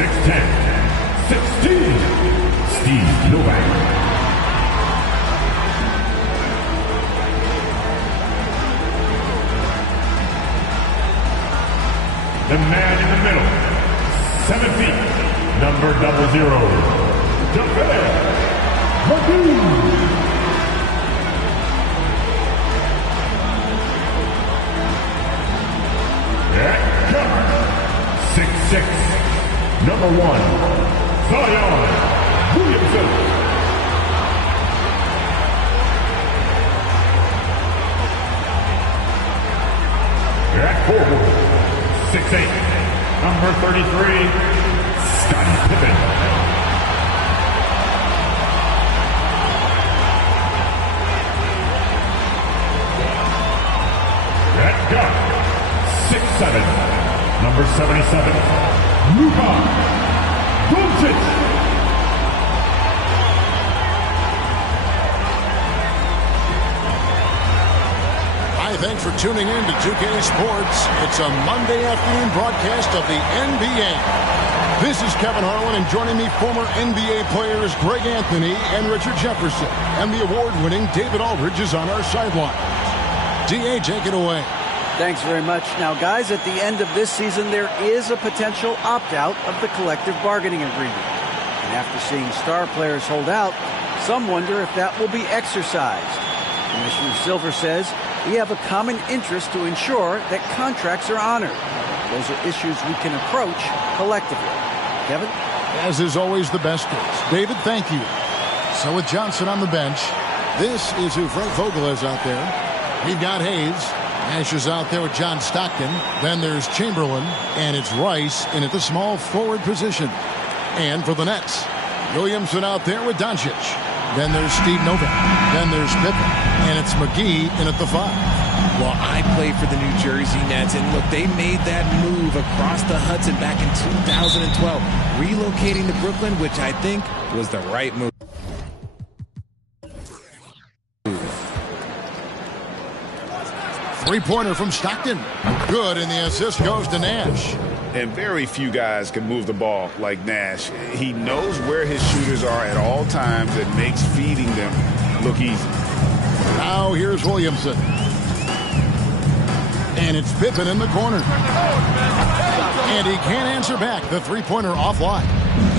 6'10", 16, Steve Novak. The man in the middle, 7 feet, number 00, W20 At guard, 6'6", number 1, Zion Williamson. At forward, 6'8", number 33, Scottie Pippen. At guard, 6'7", number 77, Luka Doncic. Hi, thanks for tuning in to 2K Sports. It's a Monday afternoon broadcast of the NBA. This is Kevin Harlan, and joining me, former NBA players Greg Anthony and Richard Jefferson. And the award-winning David Aldridge is on our sideline. D.A., take it away. Thanks very much. Now, guys, at the end of this season, there is a potential opt-out of the collective bargaining agreement. And after seeing star players hold out, some wonder if that will be exercised. Commissioner Silver says we have a common interest to ensure that contracts are honored. Those are issues we can approach collectively. Kevin? As is always the best case. David, thank you. So with Johnson on the bench, this is who Frank Vogel is out there. We've got Hayes. Nash is out there with John Stockton. Then there's Chamberlain, and it's Rice in at the small forward position. And for the Nets, Williamson out there with Doncic. Then there's Steve Novak. Then there's Pippen. And it's McGee in at the 5. Well, I played for the New Jersey Nets, and look, they made that move across the Hudson back in 2012, relocating to Brooklyn, which I think was the right move. Three-pointer from Stockton. Good, and the assist goes to Nash. And very few guys can move the ball like Nash. He knows where his shooters are at all times and makes feeding them look easy. Now here's Williamson. And it's Pippen in the corner. And he can't answer back. The three-pointer offline.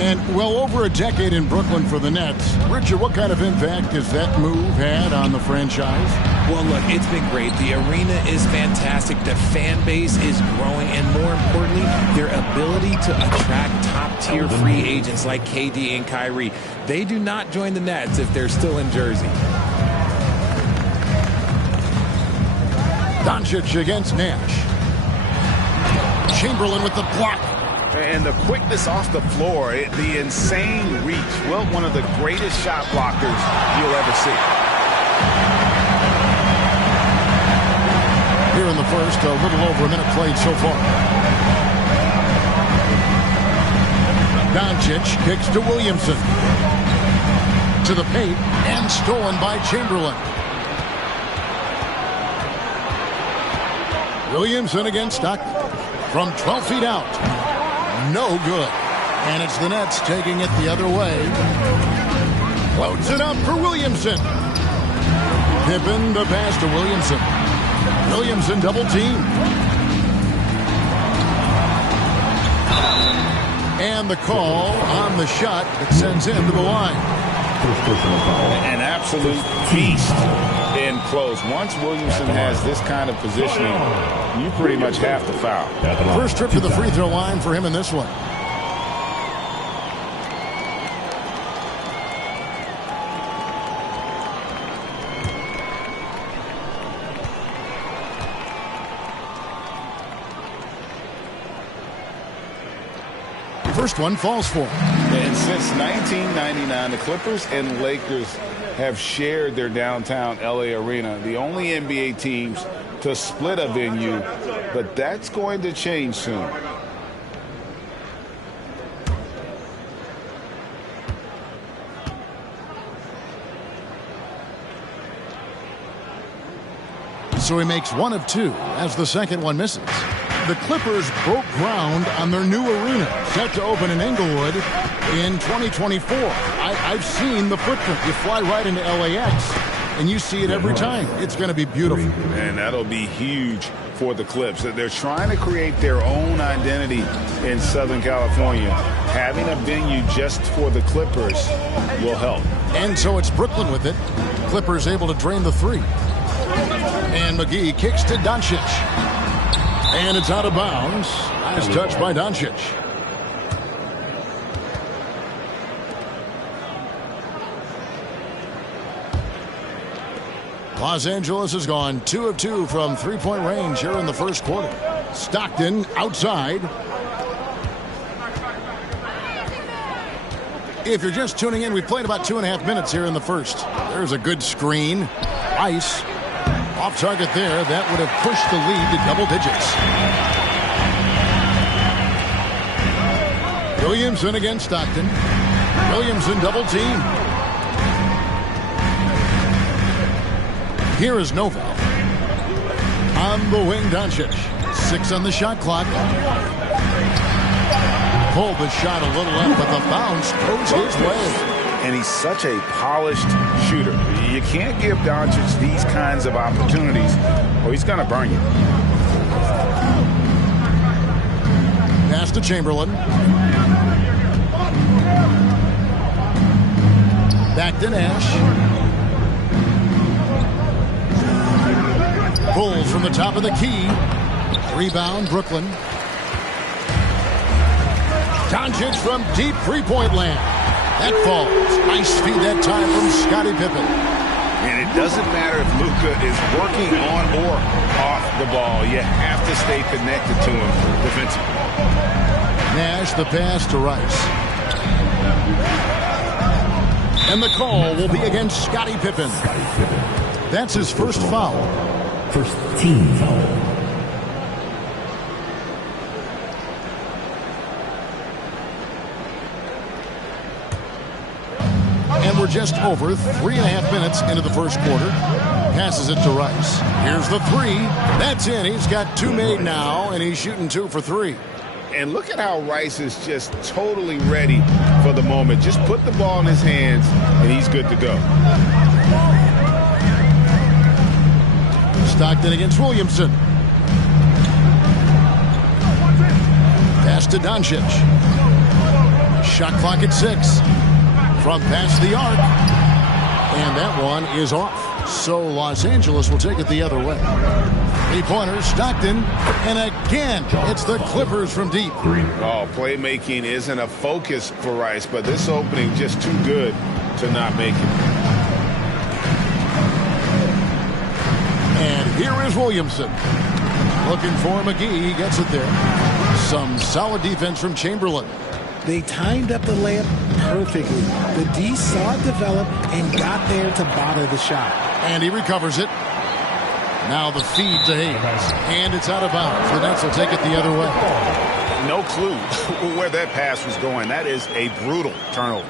And well over a decade in Brooklyn for the Nets. Richard, what kind of impact has that move had on the franchise? Well, look, it's been great. The arena is fantastic. The fan base is growing. And more importantly, their ability to attract top-tier free agents like KD and Kyrie. They do not join the Nets if they're still in Jersey. Doncic against Nash. Chamberlain with the block. And the quickness off the floor, the insane reach. Well, one of the greatest shot blockers you'll ever see. Here in the first, a little over a minute played so far. Doncic kicks to Williamson. To the paint, and stolen by Chamberlain. Williamson against Stockton. From 12 feet out. No good. And it's the Nets taking it the other way. Floats it up for Williamson. Pippen the pass to Williamson. Williamson double team. And the call on the shot that sends him to the line. An absolute beast in close. Once Williamson has this kind of positioning, you pretty much have to foul. First trip to the free throw line for him in this one. First one falls for him. And since 1999, the Clippers and Lakers have shared their downtown LA arena, the only NBA teams to split a venue, but that's going to change soon. So he makes one of two as the second one misses. The Clippers broke ground on their new arena, set to open in Inglewood in 2024. I've seen the footprint. You fly right into LAX, and you see it every time. It's going to be beautiful. And that'll be huge for the Clips. They're trying to create their own identity in Southern California. Having a venue just for the Clippers will help. And so it's Brooklyn with it. Clippers able to drain the three. And McGee kicks to Doncic. And it's out of bounds. Nice touch by Doncic. Los Angeles has gone 2 of 2 from three-point range here in the first quarter. Stockton outside. If you're just tuning in, we played about 2.5 minutes here in the first. There's a good screen. Ice. Off target there. That would have pushed the lead to double digits. Williamson against Stockton. Williamson double team. Here is Novak. On the wing, Doncic. 6 on the shot clock. Pulled the shot a little up, but the bounce goes his way. And he's such a polished shooter. You can't give Doncic these kinds of opportunities, or he's going to burn you. Pass to Chamberlain. Back to Nash. Pulls from the top of the key. Rebound, Brooklyn. Doncic from deep three-point land. That falls. Nice feed that time from Scottie Pippen. And it doesn't matter if Luka is working on or off the ball. You have to stay connected to him defensively. Nash, the pass to Rice. And the call will be against Scottie Pippen. That's his first foul. First team foul. And we're just over 3.5 minutes into the first quarter. Passes it to Rice. Here's the three. That's in. He's got 2 made now, and he's shooting 2 for 3. And look at how Rice is just totally ready for the moment. Just put the ball in his hands, and he's good to go. Stockton against Williamson. Pass to Doncic. Shot clock at 6. From past the arc. And that one is off. So Los Angeles will take it the other way. Three-pointer, Stockton. And again, it's the Clippers from deep. Oh, playmaking isn't a focus for Rice, but this opening just too good to not make it. And here is Williamson. Looking for McGee. He gets it there. Some solid defense from Chamberlain. They timed up the layup perfectly. The D saw it develop and got there to bother the shot. And he recovers it. Now the feed to Hayes. And it's out of bounds. The Nets will take it the other way. No clue where that pass was going. That is a brutal turnover.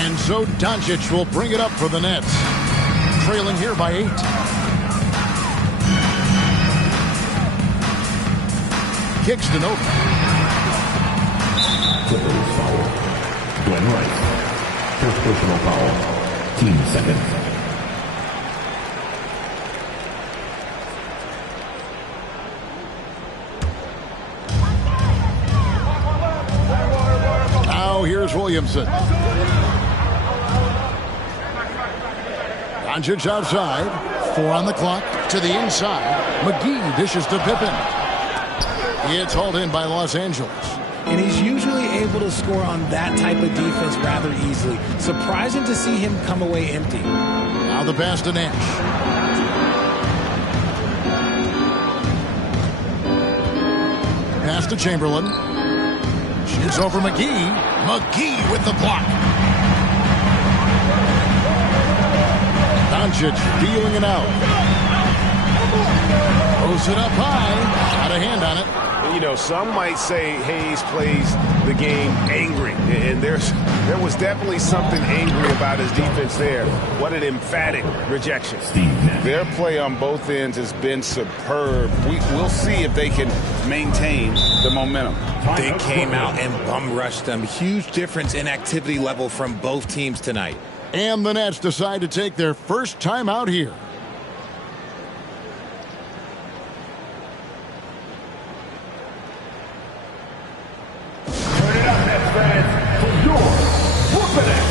And so Doncic will bring it up for the Nets. Trailing here by 8. Kicks to Novak. Clippers foul. Glenn Rice. First personal foul. Team second. Now here's Williamson. Doncic outside. 4 on the clock. To the inside. McGee dishes to Pippen. It's hauled in by Los Angeles. And he's usually able to score on that type of defense rather easily. Surprising to see him come away empty. Now the pass to Nash. Pass to Chamberlain. Shoots over McGee. McGee with the block. Doncic feeling it out. Throws it up high. Got got a hand on it. You know, some might say Hayes plays the game angry, and there was definitely something angry about his defense there. What an emphatic rejection. Their play on both ends has been superb. We'll see if they can maintain the momentum. They came out and bum rushed them. Huge difference in activity level from both teams tonight. And the Nets decide to take their first time out here. Turn it up, Nets fans, for your Brooklyn Nets.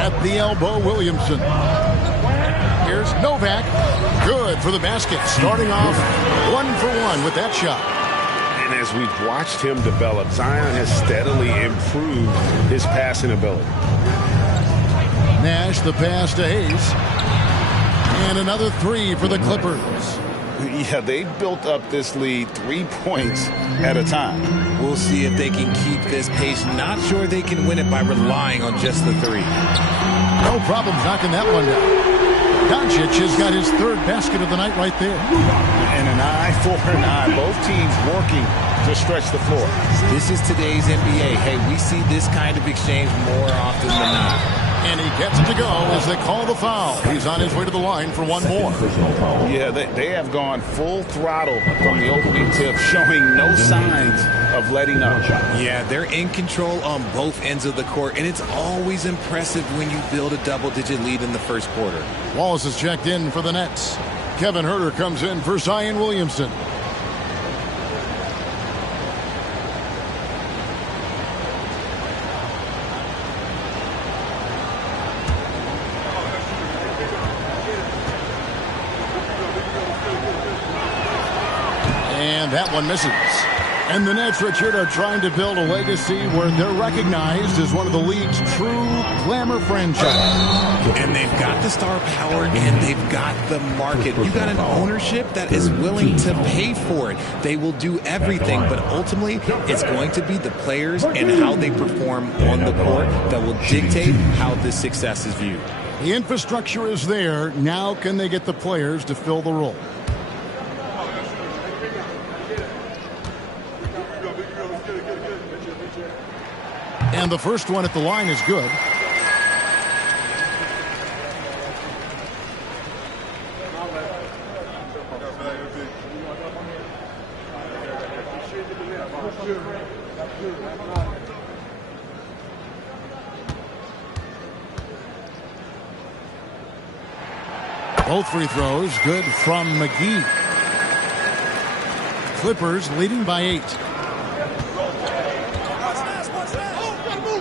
At the elbow, Williamson. Here's Novak. Good for the basket. Starting off 1-for-1 with that shot. And as we've watched him develop, Zion has steadily improved his passing ability. Nash the pass to Hayes. And another three for the Clippers. Yeah, they built up this lead 3 points at a time. We'll see if they can keep this pace. Not sure they can win it by relying on just the three. No problem knocking that one down. Doncic has got his third basket of the night right there. And an eye for an eye. Both teams working to stretch the floor. This is today's NBA. Hey, we see this kind of exchange more often than not. And he gets it to go as they call the foul. He's on his way to the line for one more. Yeah, they have gone full throttle from the opening tip, showing no signs of letting up. Yeah, they're in control on both ends of the court, and it's always impressive when you build a double-digit lead in the first quarter. Wallace is checked in for the Nets. Kevin Huerter comes in for Zion Williamson. And that one misses. And the Nets, Richard, are trying to build a legacy where they're recognized as one of the league's true glamour franchises. And they've got the star power and they've got the market. You got an ownership that is willing to pay for it. They will do everything, but ultimately it's going to be the players and how they perform on the court that will dictate how this success is viewed. The infrastructure is there. Now can they get the players to fill the role? And the first one at the line is good. Both free throws good from McGee. Clippers leading by 8.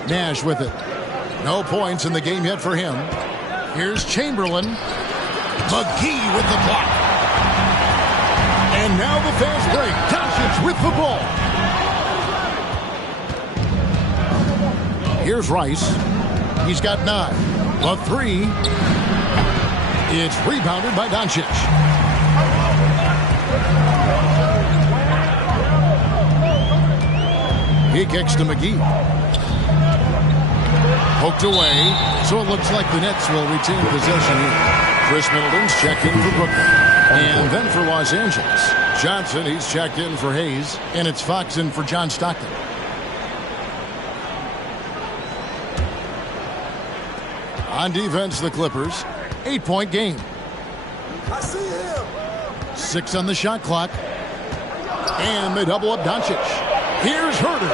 Nash with it. No points in the game yet for him. Here's Chamberlain. McGee with the block. And now the fast break. Doncic with the ball. Here's Rice. He's got 9. The 3. It's rebounded by Doncic. He kicks to McGee. Poked away, so it looks like the Nets will retain possession here. Chris Middleton's checked in for Brooklyn. And then for Los Angeles, Johnson, he's checked in for Hayes. And it's Fox in for John Stockton. On defense, the Clippers. 8-point game. I see him. 6 on the shot clock. And they double up Doncic. Here's Herter.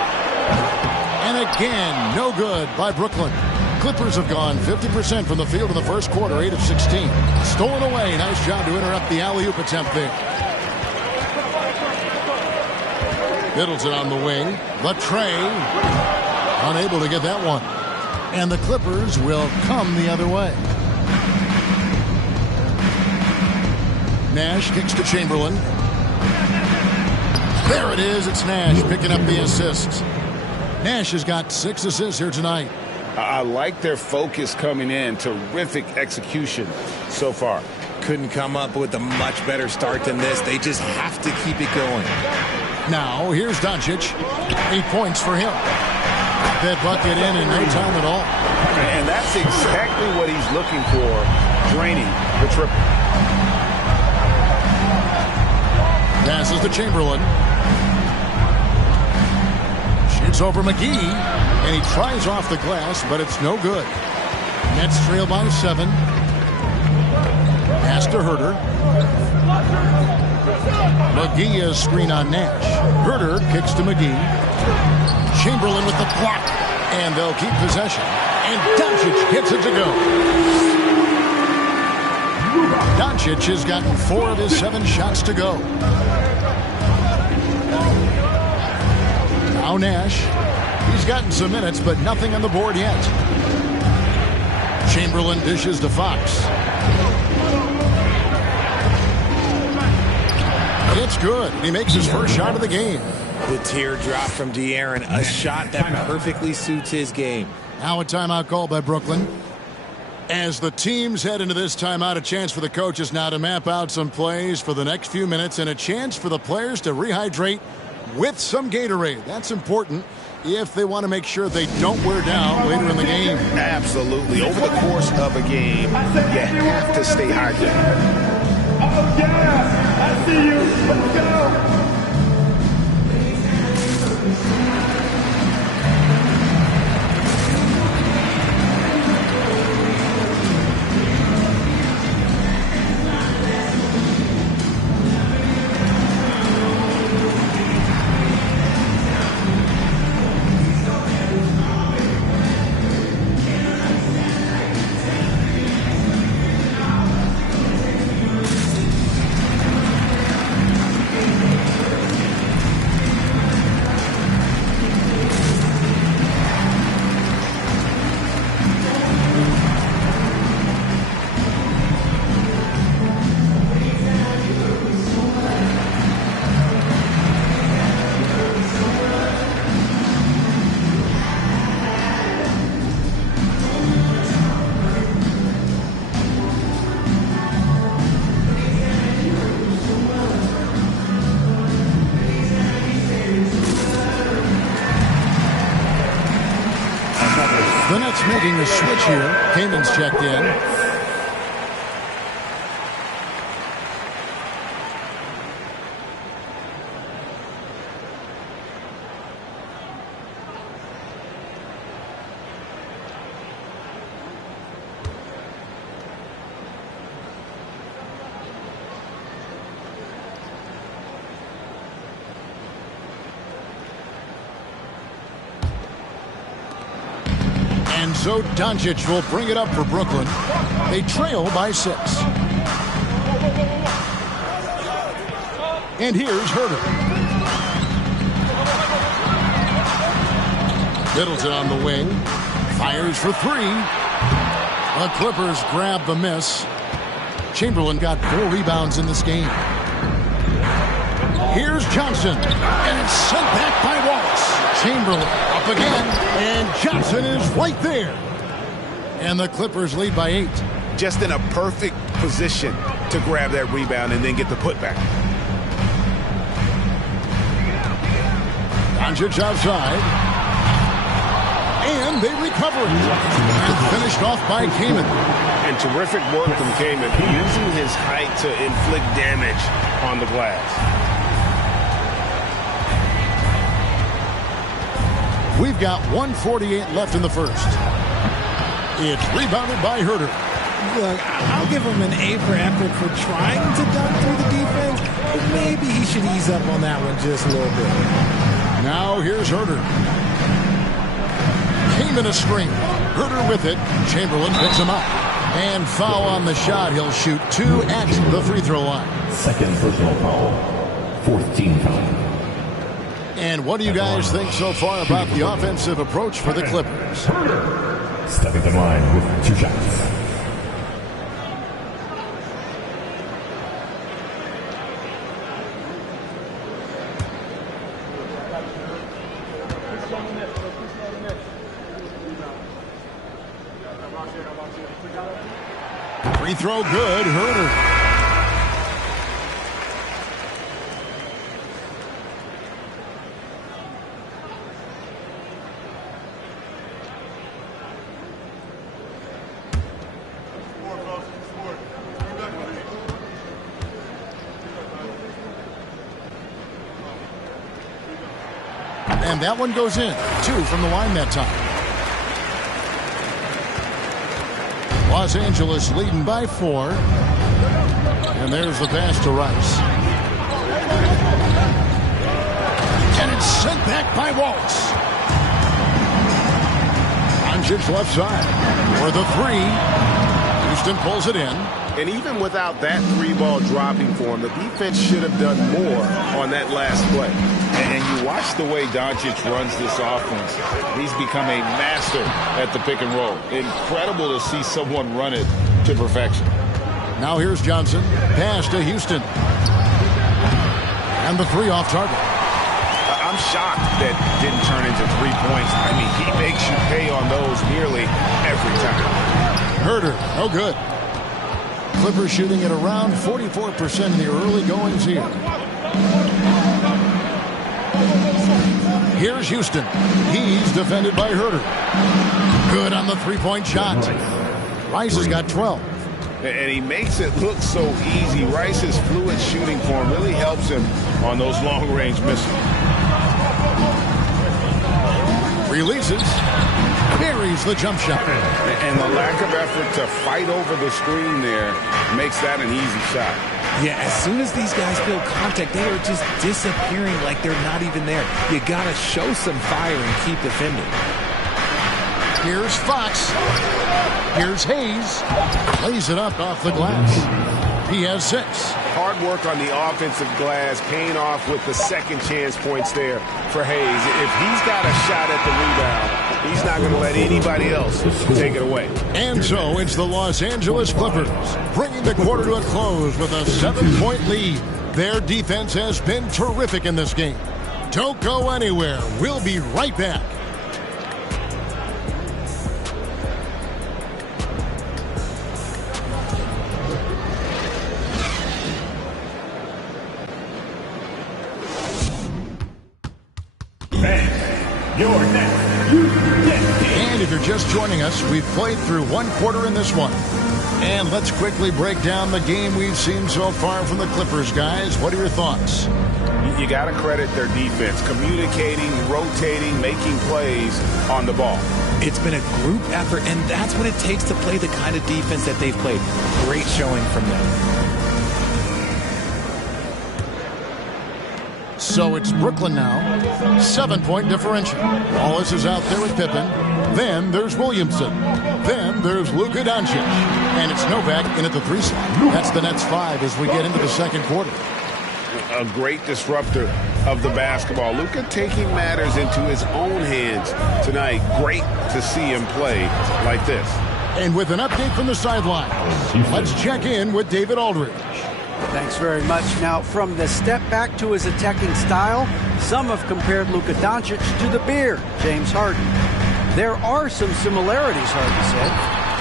And again, no good by Brooklyn. Clippers have gone 50% from the field in the first quarter, 8 of 16. Stolen away. Nice job to interrupt the alley-oop attempt there. Middleton on the wing. The tray. Unable to get that one. And the Clippers will come the other way. Nash kicks to Chamberlain. There it is. It's Nash picking up the assists. Nash has got 6 assists here tonight. I like their focus coming in. Terrific execution so far. Couldn't come up with a much better start than this. They just have to keep it going. Now, here's Doncic. 8 points for him. That bucket in no time at all. And that's exactly what he's looking for, draining the triple. Passes to Chamberlain. Shoots over McGee. And he tries off the glass, but it's no good. Nets trail by 7. Pass to Herter. McGee is screen on Nash. Herter kicks to McGee. Chamberlain with the block. And they'll keep possession. And Doncic hits it to go. Doncic has gotten 4 of his 7 shots to go. Now Nash. He's gotten some minutes, but nothing on the board yet. Chamberlain dishes to Fox. It's good. He makes his first shot of the game. The teardrop from De'Aaron, a shot that perfectly suits his game. Now a timeout called by Brooklyn. As the teams head into this timeout, a chance for the coaches now to map out some plays for the next few minutes and a chance for the players to rehydrate with some Gatorade. That's important if they want to make sure they don't wear down later in the game. Absolutely. Over the course of a game, you have to stay hydrated. Oh, yeah. I see you. Let's go. The Nets making the switch here. Kaman's checked in. And so Doncic will bring it up for Brooklyn. They trail by 6. And here's Herter. Middleton on the wing. Fires for 3. The Clippers grab the miss. Chamberlain got 4 rebounds in this game. Here's Johnson. And it's sent back by Wallace. Chamberlain up again, and Johnson is right there. And the Clippers lead by 8. Just in a perfect position to grab that rebound and then get the putback. Doncic outside. And they recover it. And finished off by Kaman. And terrific work from Kaman, using his height to inflict damage on the glass. We've got 1:48 left in the first. It's rebounded by Herter. Look, I'll give him an A for effort for trying to dunk through the defense, but maybe he should ease up on that one just a little bit. Now here's Herter. Kaman a string. Herter with it. Chamberlain picks him up. And foul on the shot. He'll shoot 2 at the free throw line. Second personal foul. 4th team foul. And what do you guys think so far about the offensive approach for the Clippers? Stepping in line with 2 shots. Free throw good. Herter. And that one goes in. 2 from the line that time. Los Angeles leading by 4. And there's the pass to Rice. And it's sent back by Wallace. Doncic left side for the 3. Houston pulls it in. And even without that 3-ball dropping for him, the defense should have done more on that last play. And you watch the way Doncic runs this offense. He's become a master at the pick and roll. Incredible to see someone run it to perfection. Now here's Johnson. Pass to Houston. And the 3 off target. I'm shocked that didn't turn into 3 points. I mean, he makes you pay on those nearly every time. Herter, no good. Clippers shooting at around 44% in the early goings here. Here's Houston. He's defended by Herter. Good on the 3-point shot. Rice has got 12. And he makes it look so easy. Rice's fluid shooting form really helps him on those long-range misses. Releases. Buries the jump shot. And the lack of effort to fight over the screen there makes that an easy shot. Yeah, as soon as these guys feel contact, they are just disappearing like they're not even there. You got to show some fire and keep defending. Here's Fox. Here's Hayes. Lays it up off the glass. He has 6. Hard work on the offensive glass, paying off with the second chance points there for Hayes. If he's got a shot at the rebound, he's not going to let anybody else take it away. And so it's the Los Angeles Clippers bringing the quarter to a close with a 7-point lead. Their defense has been terrific in this game. Don't go anywhere. We'll be right back. And if you're just joining us, we've played through 1 quarter in this one. And let's quickly break down the game we've seen so far from the Clippers, guys. What are your thoughts? You got to credit their defense, communicating, rotating, making plays on the ball. It's been a group effort, and that's what it takes to play the kind of defense that they've played. Great showing from them. So it's Brooklyn now. 7-point differential. Wallace is out there with Pippen. Then there's Williamson. Then there's Luka Doncic. And it's Novak in at the 3 slot. That's the Nets 5 as we get into the second quarter. A great disruptor of the basketball. Luka taking matters into his own hands tonight. Great to see him play like this. And with an update from the sideline, let's check in with David Aldridge. Thanks very much. Now, from the step back to his attacking style, some have compared Luka Doncic to the bear, James Harden. There are some similarities, Harden said.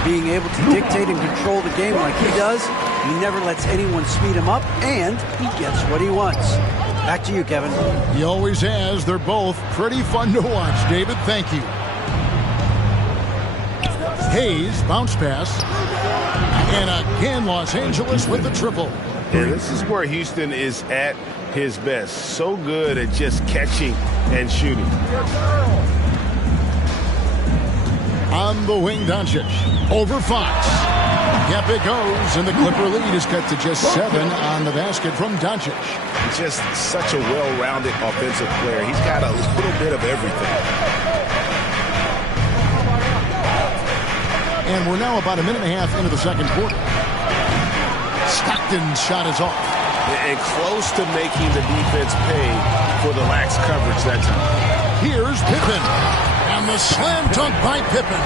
Being able to dictate and control the game like he does, he never lets anyone speed him up, and he gets what he wants. Back to you, Kevin. He always has. They're both pretty fun to watch, David. Thank you. Hayes, bounce pass. And again, Los Angeles with the triple. And this is where Houston is at his best. So good at just catching and shooting. On the wing, Doncic. Over Fox. Yep, it goes. And the Clipper lead is cut to just 7 on the basket from Doncic. Just such a well-rounded offensive player. He's got a little bit of everything. And we're now about a minute and a half into the second quarter. Stockton's shot is off. And close to making the defense pay for the lax coverage that time. Here's Pippen. And the slam dunk by Pippen.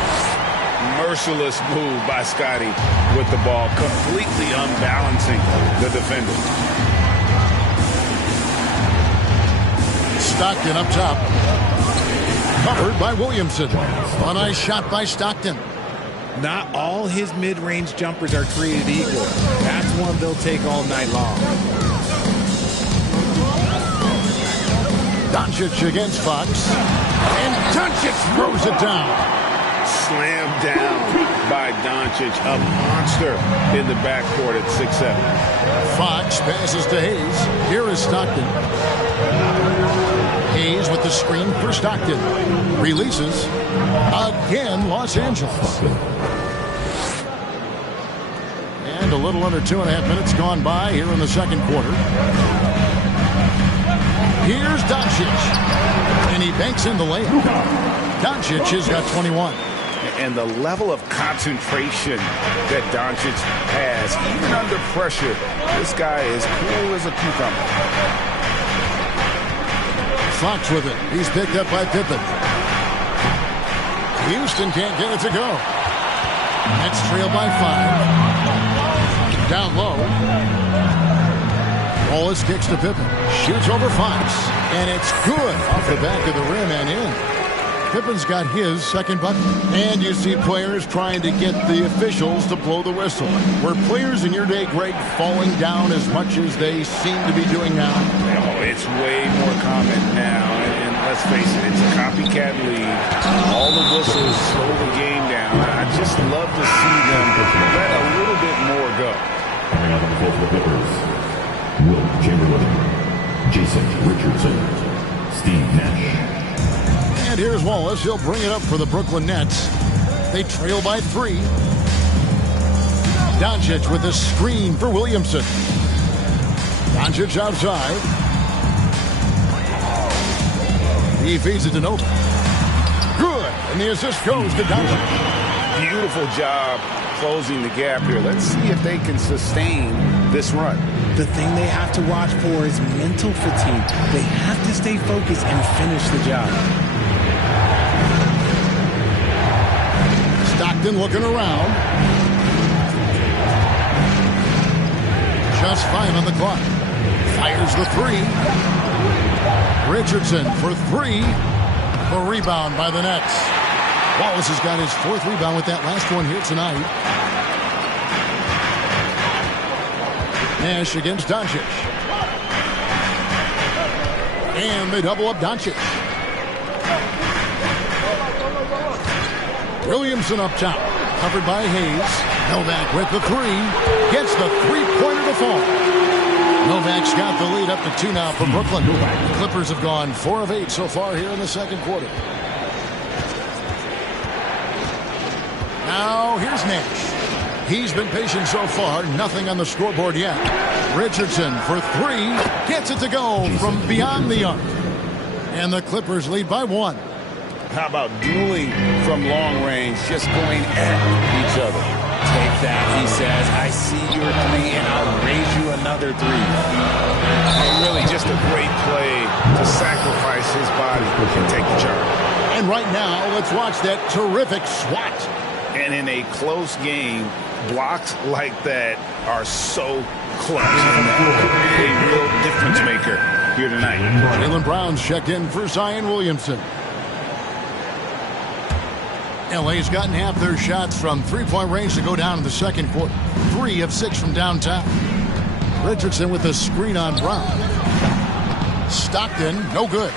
Merciless move by Scotty with the ball, completely unbalancing the defender. Stockton up top. Covered by Williamson. A nice shot by Stockton. Not all his mid-range jumpers are created equal. That's one they'll take all night long. Doncic against Fox. And Doncic throws it down. Slammed down by Doncic, a monster in the backcourt at 6'7". Fox passes to Hayes. Here is Stockton. Hayes with the screen for Stockton. Releases. Again, Los Angeles. And a little under 2.5 minutes gone by here in the second quarter. Here's Doncic. And he banks in the layup. Doncic has got 21. And the level of concentration that Doncic has, even under pressure, this guy is cool as a cucumber. Fox with it. He's picked up by Pippen. Houston can't get it to go. Nets trail by 5. Down low. Wallace kicks to Pippen. Shoots over Fox. And it's good off the back of the rim and in. Pippen's got his second bucket. And you see players trying to get the officials to blow the whistle. Were players in your day, Greg, falling down as much as they seem to be doing now? Oh, it's way more common now. And let's face it, it's a copycat league. All the whistles slow the game down. I just love to see them let a little bit more go. Coming out on the floor for the Clippers, Will Chamberlain, Jason Richardson, Steve Nash. And here's Wallace. He'll bring it up for the Brooklyn Nets. They trail by 3. Doncic with a screen for Williamson. Doncic outside. He feeds it to Nova. Good. And the assist goes to Doncic. Beautiful job closing the gap here. Let's see if they can sustain this run. The thing they have to watch for is mental fatigue. They have to stay focused and finish the job. Stockton looking around. Just 5 on the clock. Fires the 3. Richardson for 3. A rebound by the Nets. Wallace has got his 4th rebound with that last one here tonight. Nash against Doncic. And they double up Doncic. Williamson up top. Covered by Hayes. Novak with the 3. Gets the three-pointer to fall. Novak's got the lead up to 2 now for Brooklyn. The Clippers have gone 4 of 8 so far here in the second quarter. Now here's Nash. He's been patient so far. Nothing on the scoreboard yet. Richardson for 3. Gets it to go from beyond the arc. And the Clippers lead by 1. How about dueling from long range, just going at each other? Take that, he says. I see your 3, and I'll raise you another 3. And really just a great play to sacrifice his body and take the charge. And right now, let's watch that terrific swat. And in a close game, blocks like that are so clutch and a real difference maker here tonight. Jaylen Brown's checked in for Zion Williamson. LA's gotten half their shots from three-point range to go down in the second quarter. 3 of 6 from downtown. Richardson with a screen on Brown. Stockton, no good.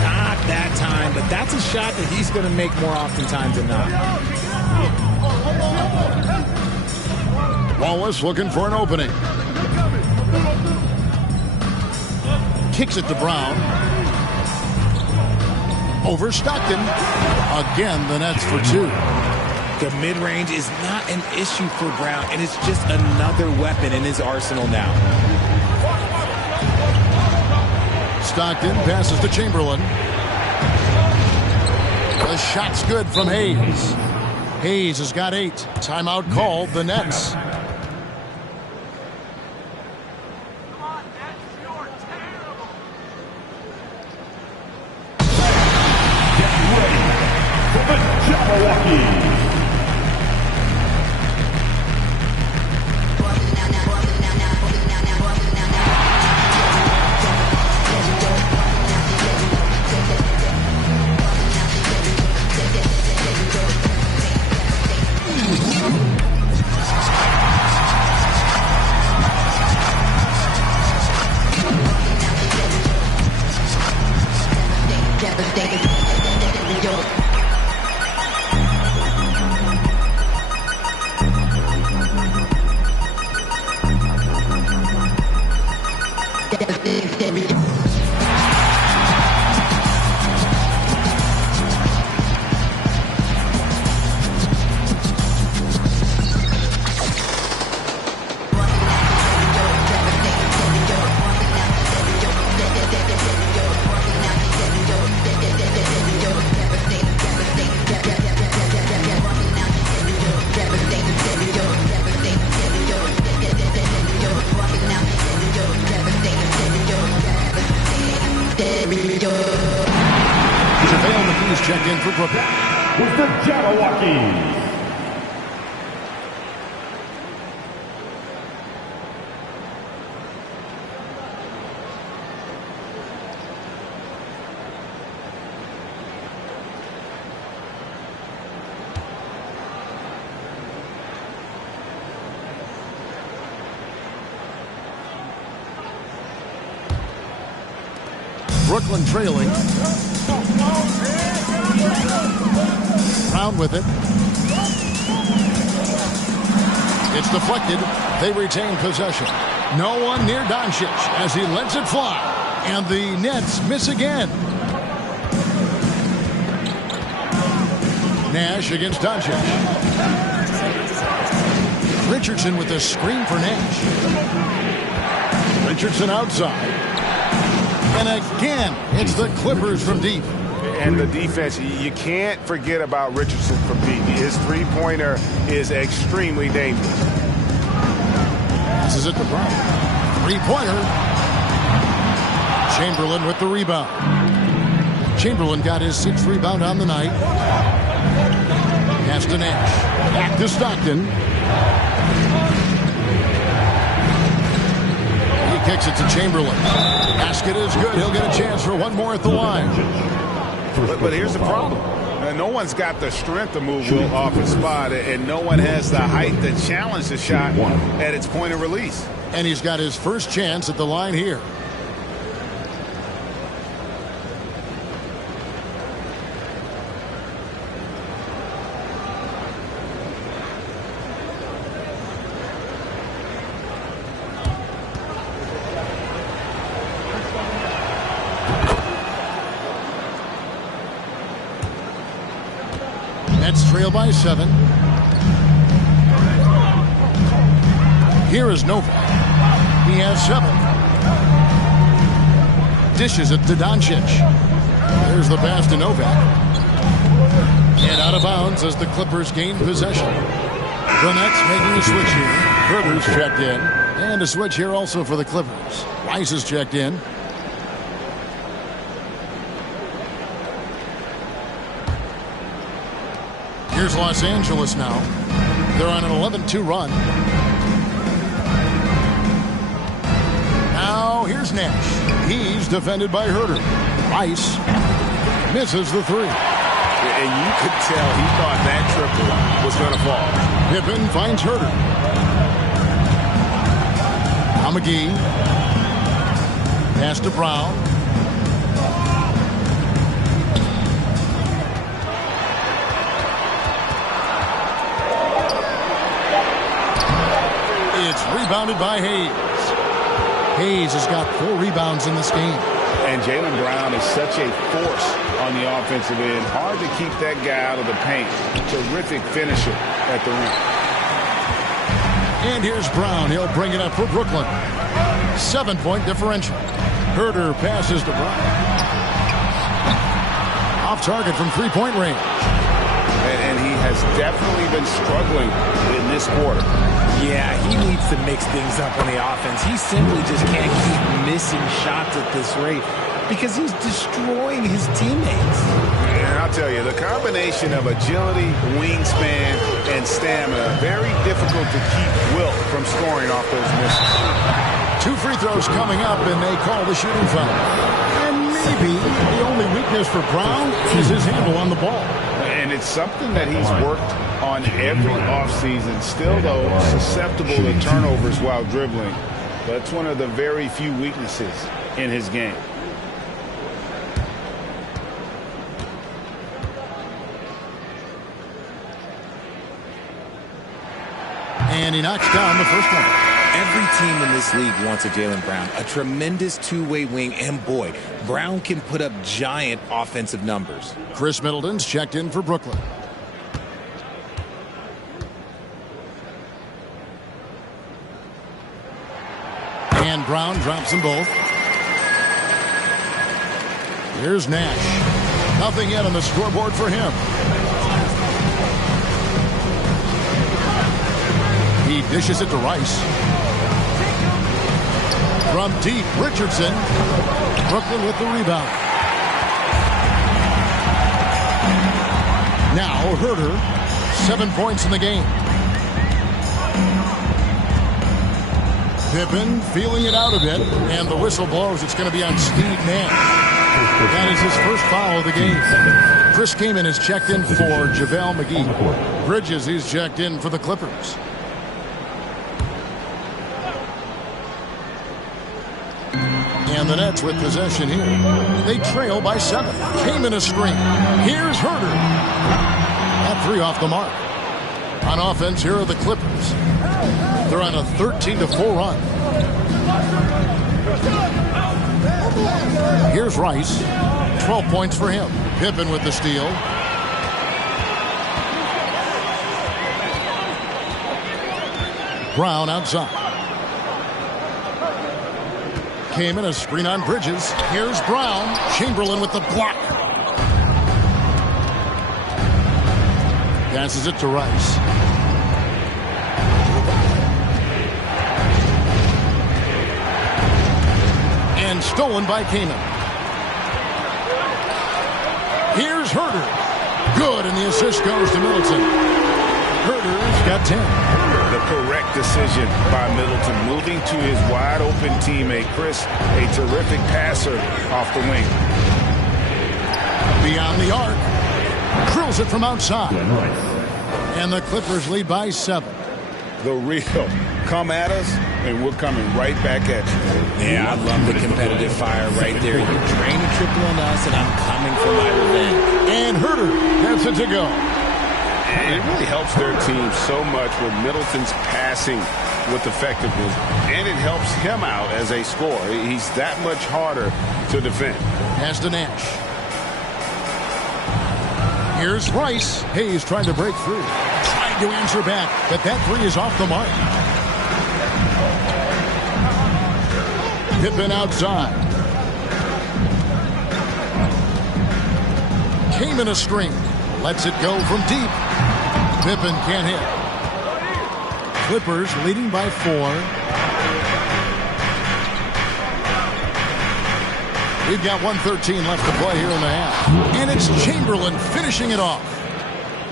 Not that time, but that's a shot that he's going to make more oftentimes than not. Wallace looking for an opening. Kicks it to Brown. Over Stockton. Again, the Nets for 2. The mid-range is not an issue for Brown, and it's just another weapon in his arsenal now. Stockton passes to Chamberlain. The shot's good from Hayes. Hayes has got 8. Timeout called, the Nets. Checked in for Brooklyn. With the Jabberwockies. Brooklyn trailing. Brown with it. It's deflected. They retain possession. No one near Doncic as he lets it fly. And the Nets miss again. Nash against Doncic. Richardson with a screen for Nash. Richardson outside. And again, it's the Clippers from deep. And the defense, you can't forget about Richardson from deep. His three-pointer is extremely dangerous. This is it to Brown. Three-pointer. Chamberlain with the rebound. Chamberlain got his 6th rebound on the night. Pass to Nash. Back to Stockton. He kicks it to Chamberlain. Basket is good. He'll get a chance for one more at the line. But here's the problem. No one's got the strength to move Will off his spot, and no one has the height to challenge the shot at its point of release. And he's got his first chance at the line here. Nets trail by 7. Here is Novak. He has 7. Dishes it to Doncic. There's the pass to Novak. And out of bounds as the Clippers gain possession. The Nets making a switch here. Herbert's checked in. And a switch here also for the Clippers. Rice is checked in. Here's Los Angeles now. They're on an 11-2 run. Now here's Nash. He's defended by Herter. Rice misses the three. And you could tell he thought that triple was going to fall. Pippen finds Herter. Now McGee. Pass to Brown. It's rebounded by Hayes. Hayes has got 4 rebounds in this game. And Jaylen Brown is such a force on the offensive end. Hard to keep that guy out of the paint. Terrific finisher at the rim. And here's Brown. He'll bring it up for Brooklyn. 7-point differential. Herter passes to Brown. Off target from 3-point range. And he has definitely been struggling in this quarter. Yeah, he needs to mix things up on the offense. He simply just can't keep missing shots at this rate because he's destroying his teammates. And I'll tell you, the combination of agility, wingspan, and stamina, very difficult to keep Wilt from scoring off those misses. 2 free throws coming up, and they call the shooting foul. And maybe the only weakness for Brown is his handle on the ball. And it's something that he's worked on every offseason. Still, though, susceptible to turnovers while dribbling. That's one of the very few weaknesses in his game. And he knocks down the first one. Every team in this league wants a Jaylen Brown, a tremendous two-way wing, and boy, Brown can put up giant offensive numbers. Chris Middleton's checked in for Brooklyn. And Brown drops them both. Here's Nash. Nothing yet on the scoreboard for him. He dishes it to Rice. From deep, Richardson. Brooklyn with the rebound. Now Herter. 7 points in the game. Pippen feeling it out a bit, and the whistle blows. It's going to be on Steve Nash. That is his first foul of the game. Chris Kaman is checked in for JaVale McGee. Bridges, he's checked in for the Clippers. And the Nets with possession here. They trail by 7. Kaman a screen. Here's Herter. That 3 off the mark. On offense, here are the Clippers. They're on a 13-4 run. Here's Rice. 12 points for him. Pippen with the steal. Brown outside. Came in a screen on Bridges. Here's Brown. Chamberlain with the block. Passes it to Rice. And stolen by Kaman. Here's Herter. Good, and the assist goes to Middleton. Herter's got 10. The correct decision by Middleton, moving to his wide-open teammate, Chris, a terrific passer off the wing. Beyond the arc. Drills it from outside. And the Clippers lead by 7. The real come at us, and we're coming right back at you. Yeah, I love the competitive fire right there. You drain a triple on us, and I'm coming for my revenge. And Herter gets it to go. And it really helps their team so much with Middleton's passing with effectiveness, and it helps him out as a scorer. He's that much harder to defend. Pass to Nash. Here's Rice. Hayes trying to break through. Trying to answer back, but that 3 is off the mark. Pippen outside. Came in a screen. Lets it go from deep. Pippen can't hit. Clippers leading by 4. We've got 1:13 left to play here in the half. And it's Chamberlain finishing it off.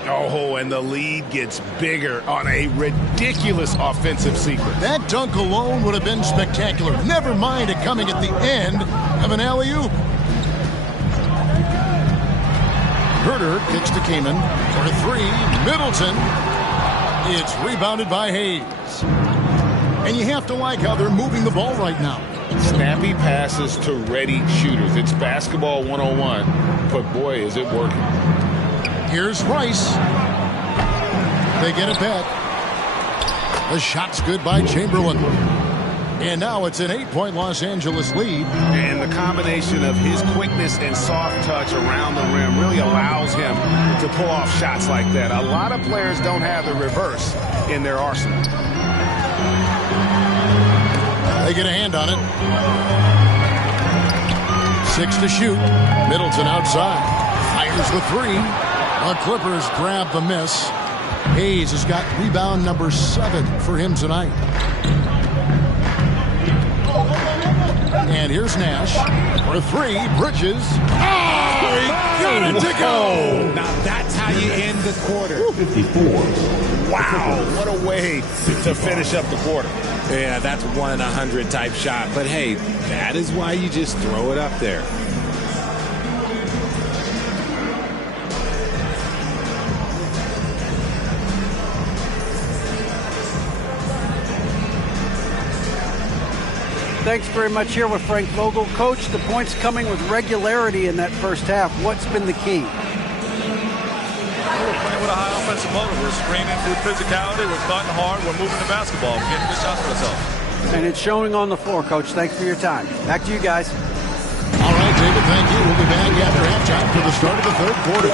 Oh, and the lead gets bigger on a ridiculous offensive sequence. That dunk alone would have been spectacular. Never mind it coming at the end of an alley-oop. Herter kicks to Kaman for three. Middleton. It's rebounded by Hayes. And you have to like how they're moving the ball right now. Snappy passes to ready shooters. It's basketball 101, but boy, is it working. Here's Rice. They get it back. The shot's good by Chamberlain. And now it's an 8-point Los Angeles lead. And the combination of his quickness and soft touch around the rim really allows him to pull off shots like that. A lot of players don't have the reverse in their arsenal. They get a hand on it. 6 to shoot. Middleton outside. Fires the three. The Clippers grab the miss. Hayes has got rebound number 7 for him tonight. And here's Nash for three. Bridges. Oh, he got it to go. Now that's how you end the quarter. 54. Wow, what a way to finish up the quarter. Yeah, that's 1 in 100 type shot. But hey, that is why you just throw it up there. Thanks very much here with Frank Vogel. Coach, the points coming with regularity in that first half. What's been the key? We're playing with a high offensive motor. We're screaming through physicality. We're cutting hard. We're moving the basketball. We're getting good shots for ourselves. And it's showing on the floor, Coach. Thanks for your time. Back to you guys. All right, David, thank you. We'll be back after halftime for the start of the third quarter.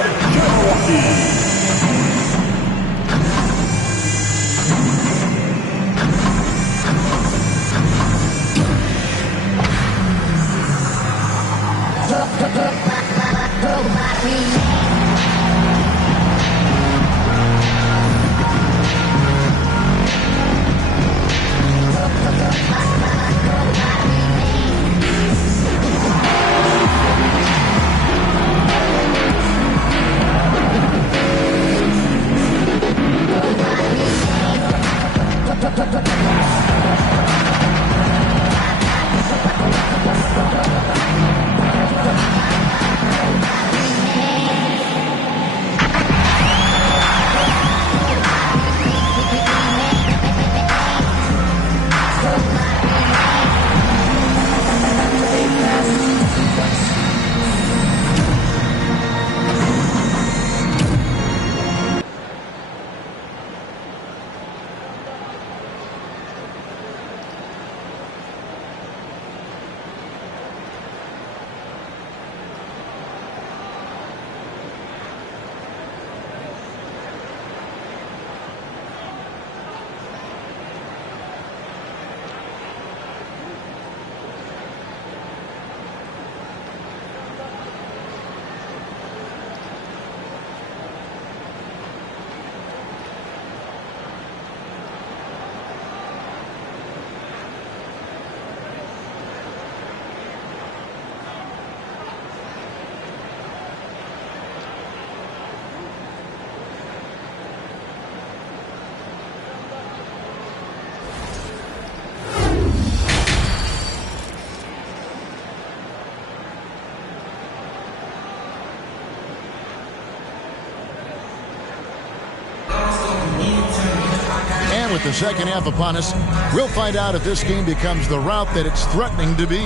With the second half upon us, we'll find out if this game becomes the route that it's threatening to be.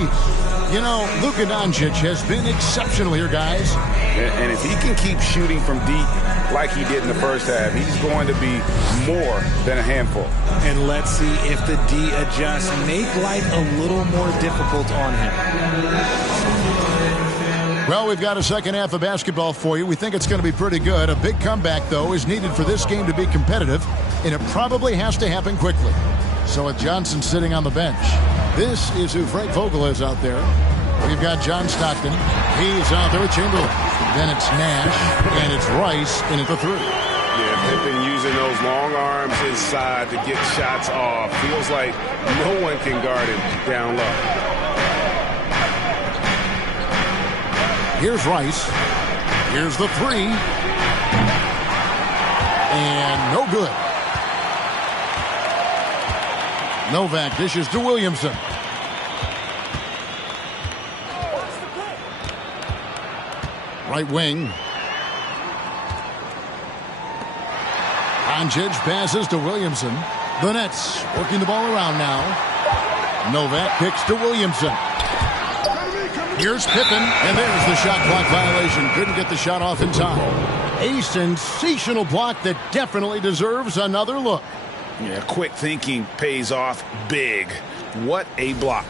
You know, Luka Doncic has been exceptional here, guys. And if he can keep shooting from deep like he did in the first half, he's going to be more than a handful. And let's see if the D adjusts, make life a little more difficult on him. Well, we've got a second half of basketball for you. We think it's going to be pretty good. A big comeback, though, is needed for this game to be competitive, and it probably has to happen quickly. So with Johnson sitting on the bench, this is who Frank Vogel is out there. We've got John Stockton. He's out there with Chamberlain. Then it's Nash, and it's Rice in at the three. Yeah, they've been using those long arms inside to get shots off. Feels like no one can guard him down low. Here's Rice. Here's the three. And no good. Novak dishes to Williamson. Right wing. Doncic passes to Williamson. The Nets working the ball around now. Novak kicks to Williamson. Here's Pippen, and there's the shot clock violation. Couldn't get the shot off in time. A sensational block that definitely deserves another look. Yeah, quick thinking pays off big. What a block.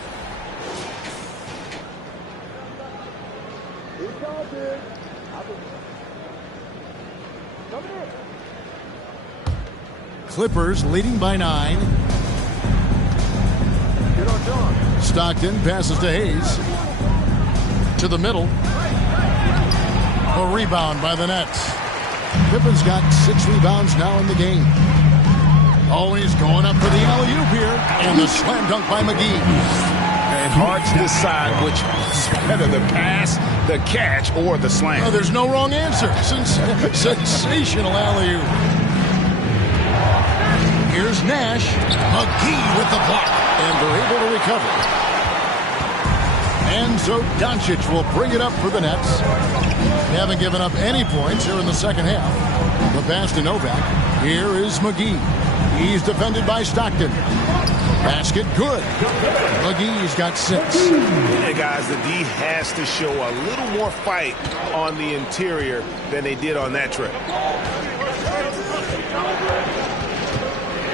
Clippers leading by 9. Stockton passes to Hayes. To the middle. A rebound by the Nets. Pippen's got 6 rebounds now in the game. Always going up for the alley-oop here. And the slam dunk by McGee. And hard to decide which is better, the pass, the catch, or the slam. Oh, there's no wrong answer. Sensational alley-oop. Here's Nash. McGee with the block. And they're able to recover. And so Doncic will bring it up for the Nets. They haven't given up any points here in the second half. The pass to Novak. Here is McGee. He's defended by Stockton. Basket good. McGee's got 6. Yeah, guys, the D has to show a little more fight on the interior than they did on that trip.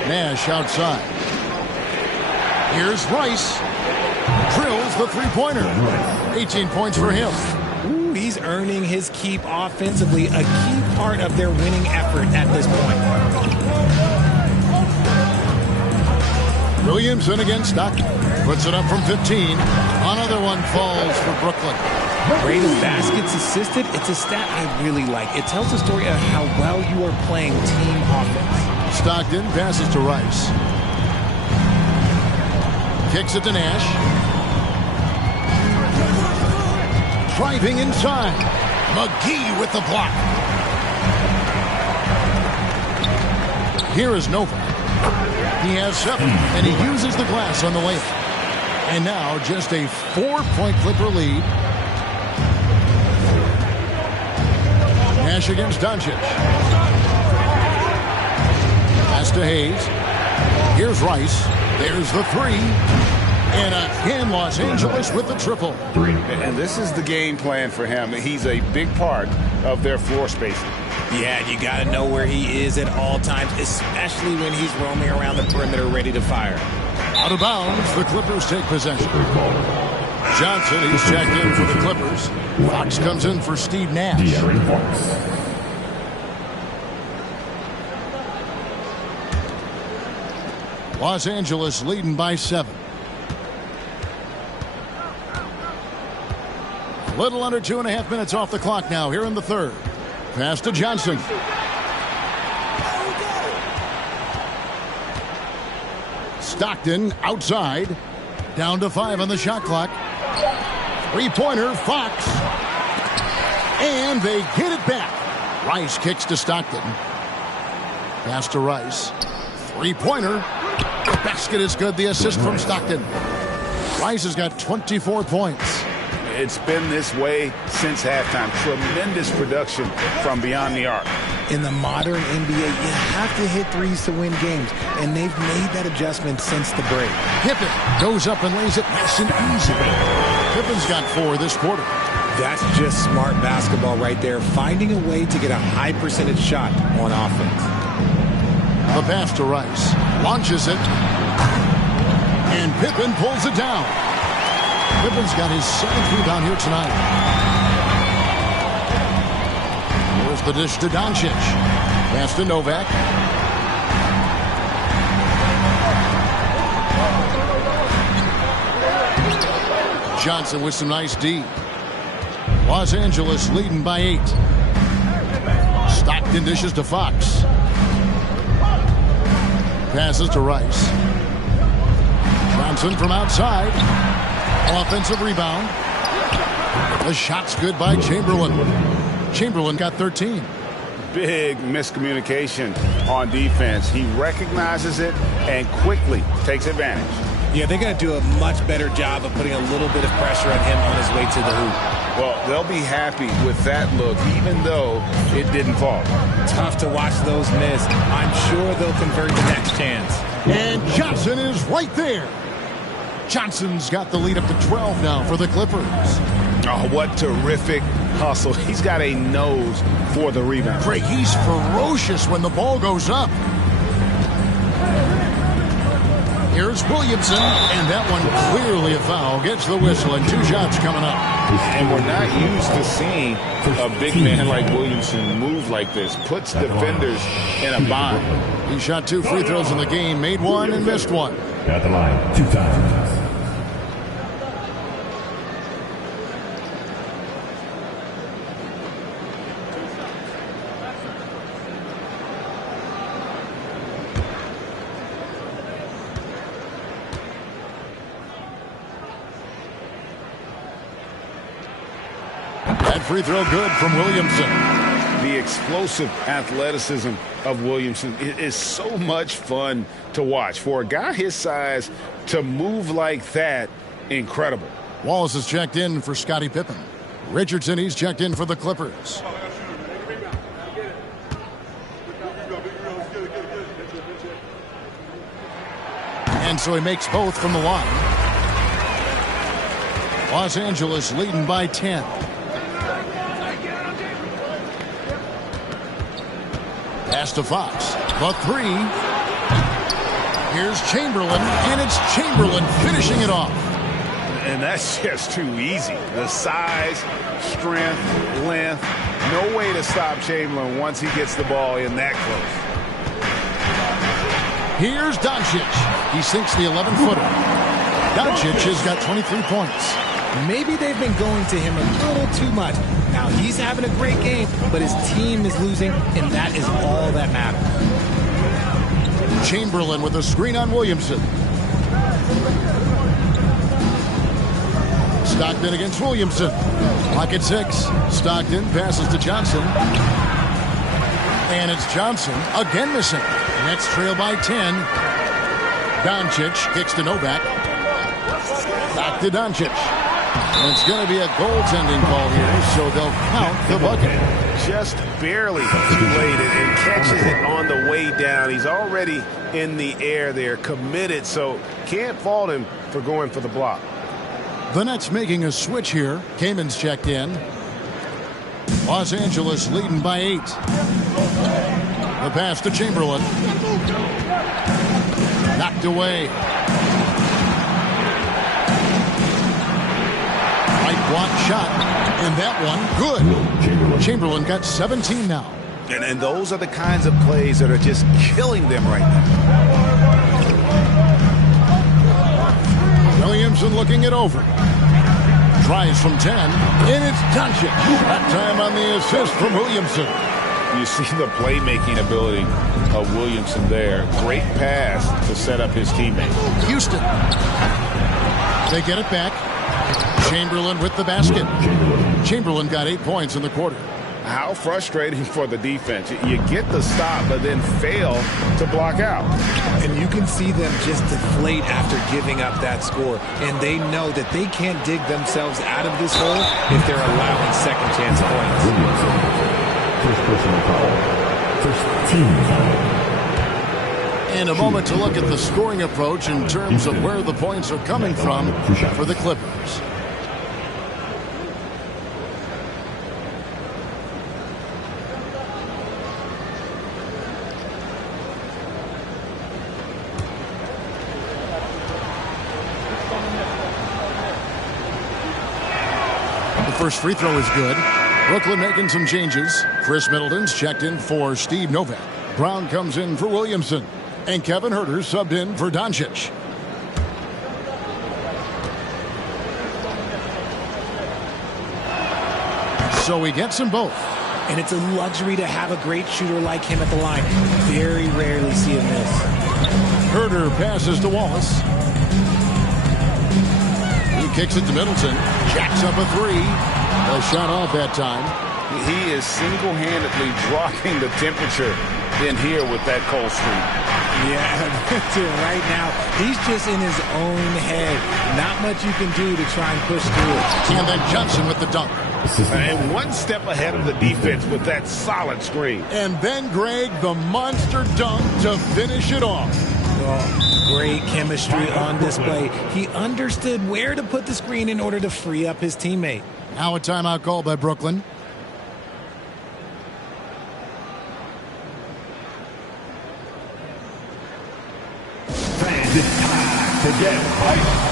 Nash outside. Here's Rice. Drills the three-pointer. 18 points for him. Ooh, he's earning his keep offensively, a key part of their winning effort at this point. Williamson against Stockton. Puts it up from 15. Another one falls for Brooklyn. Rate of baskets assisted, it's a stat I really like. It tells the story of how well you are playing team offense. Stockton passes to Rice. Kicks it to Nash. Driving inside. McGee with the block. Here is Novak. He has 7, and he uses the glass on the layup. And now just a 4-point Clipper lead. Nash against Doncic. Pass to Hayes. Here's Rice. There's the 3. And again, Los Angeles with the triple. 3. And this is the game plan for him. He's a big part of their floor spacing. Yeah, you got to know where he is at all times, especially when he's roaming around the perimeter ready to fire. Out of bounds, the Clippers take possession. Johnson, he's checked in for the Clippers. Fox comes in for Steve Nash. Los Angeles leading by 7. A little under 2.5 minutes off the clock now here in the third. Pass to Johnson. Stockton outside. Down to 5 on the shot clock. Three-pointer, Fox. And they get it back. Rice kicks to Stockton. Pass to Rice. Three-pointer. Basket is good. The assist from Stockton. Rice has got 24 points. It's been this way since halftime. Tremendous production from beyond the arc. In the modern NBA, you have to hit threes to win games, and they've made that adjustment since the break. Pippen goes up and lays it nice and easy. Pippen's got 4 this quarter. That's just smart basketball right there, finding a way to get a high percentage shot on offense. The pass to Rice. Launches it. And Pippen pulls it down. Pippen's got his 7th rebound here tonight. Here's the dish to Doncic. Pass to Novak. Johnson with some nice D. Los Angeles leading by 8. Stockton dishes to Fox. Passes to Rice. Johnson from outside. Offensive rebound. The shot's good by Chamberlain. Chamberlain got 13. big miscommunication on defense. He recognizes it and quickly takes advantage. Yeah, they're going to do a much better job of putting a little bit of pressure on him on his way to the hoop. Well, they'll be happy with that look, even though it didn't fall. Tough to watch those miss. I'm sure they'll convert the next chance. And Johnson is right there. Johnson's got the lead up to 12 now for the Clippers. Oh, what terrific hustle. He's got a nose for the rebound. Craig, he's ferocious when the ball goes up. Here's Williamson, and that one clearly a foul. Gets the whistle, and 2 shots coming up. And we're not used to seeing a big man like Williamson move like this. Puts defenders in a bind. He shot 2 free throws in the game, made 1 and missed 1. At the line, 2 times. That free throw good from Williamson. The explosive athleticism of Williamson is so much fun to watch. For a guy his size to move like that, incredible. Wallace is checked in for Scottie Pippen. Richardson, he's checked in for the Clippers. And so he makes both from the line. Los Angeles leading by 10. Pass to Fox. The 3. Here's Chamberlain, and it's Chamberlain finishing it off. And that's just too easy. The size, strength, length. No way to stop Chamberlain once he gets the ball in that close. Here's Doncic. He sinks the 11-footer. Doncic has got 23 points. Maybe they've been going to him a little too much. Now, he's having a great game, but his team is losing, and that is all that matters. Chamberlain with a screen on Williamson. Stockton against Williamson. Pocket 6. Stockton passes to Johnson. And it's Johnson again missing. Nets trail by 10. Doncic kicks to Novak. Back to Doncic. And it's going to be a goaltending call here, so they'll count the bucket. Just barely too late and catches it on the way down. He's already in the air there, committed, so can't fault him for going for the block. The Nets making a switch here. Kamen's checked in. Los Angeles leading by 8. The pass to Chamberlain. Knocked away. Right block shot. And that one, good. Chamberlain got 17 now. And those are the kinds of plays that are just killing them right now. Williamson looking it over. Tries from 10. And it's Doncic. That time on the assist from Williamson. You see the playmaking ability of Williamson there. Great pass to set up his teammate. Houston. They get it back. Chamberlain with the basket. Chamberlain got 8 points in the quarter. How frustrating for the defense. You get the stop, but then fail to block out. And you can see them just deflate after giving up that score. And they know that they can't dig themselves out of this hole if they're allowing second chance points. First personal foul. First team foul. And a moment to look at the scoring approach in terms of where the points are coming from for the Clippers. First free throw is good. Brooklyn making some changes. Chris Middleton's checked in for Steve Novak. Brown comes in for Williamson. And Kevin Huerter subbed in for Doncic. So he gets them both. And it's a luxury to have a great shooter like him at the line. Very rarely see him miss. Huerter passes to Wallace. He kicks it to Middleton. Jacks up a 3. A shot off that time. He is single-handedly dropping the temperature in here with that cold streak. Yeah, right now, he's just in his own head. Not much you can do to try and push through it. And then Johnson with the dunk. And one step ahead of the defense with that solid screen. And then Greg, the monster dunk to finish it off. Well, great chemistry on display. He understood where to put the screen in order to free up his teammate. Now a timeout called by Brooklyn. Fans, it's time to get hyped.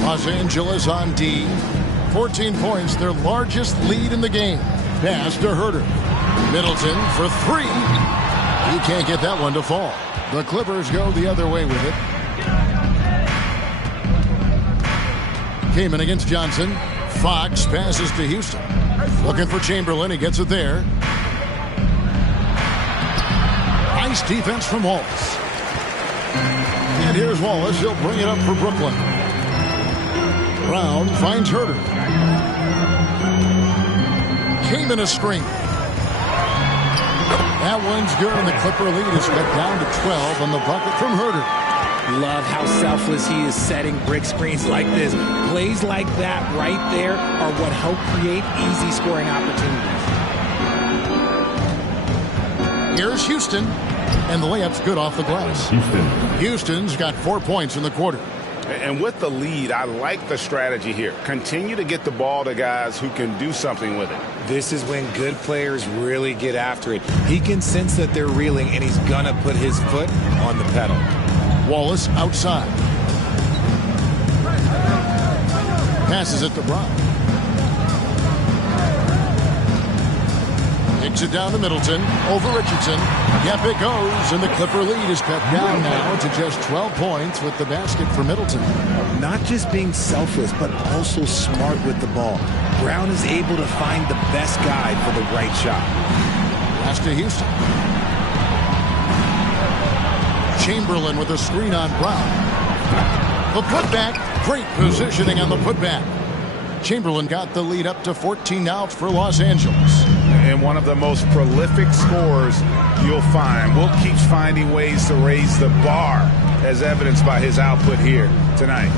Los Angeles on D. 14 points, their largest lead in the game. Pass to Herter. Middleton for three. He can't get that one to fall. The Clippers go the other way with it. Kaman against Johnson. Fox passes to Houston. Looking for Chamberlain. He gets it there. Nice defense from Wallace. And here's Wallace. He'll bring it up for Brooklyn. Brown finds Herter. Kaman a screen. That one's good, and the Clipper lead is cut down to 12 on the bucket from Herter. Love how selfless he is setting brick screens like this. Plays like that right there are what help create easy scoring opportunities. Here's Houston, and the layup's good off the glass. Houston's got 4 points in the quarter. And with the lead, I like the strategy here. Continue to get the ball to guys who can do something with it. This is when good players really get after it. He can sense that they're reeling, and he's going to put his foot on the pedal. Wallace outside. Passes it to Brown. Kicks it down to Middleton. Over Richardson. Yep, it goes. And the Clipper lead is cut down now to just 12 points with the basket for Middleton. Not just being selfless, but also smart with the ball. Brown is able to find the best guy for the right shot. Pass to Houston. Chamberlain with a screen on Brown. The putback. Great positioning on the putback. Chamberlain got the lead up to 14 now for Los Angeles. And one of the most prolific scorers you'll find. Will keeps finding ways to raise the bar, as evidenced by his output here tonight.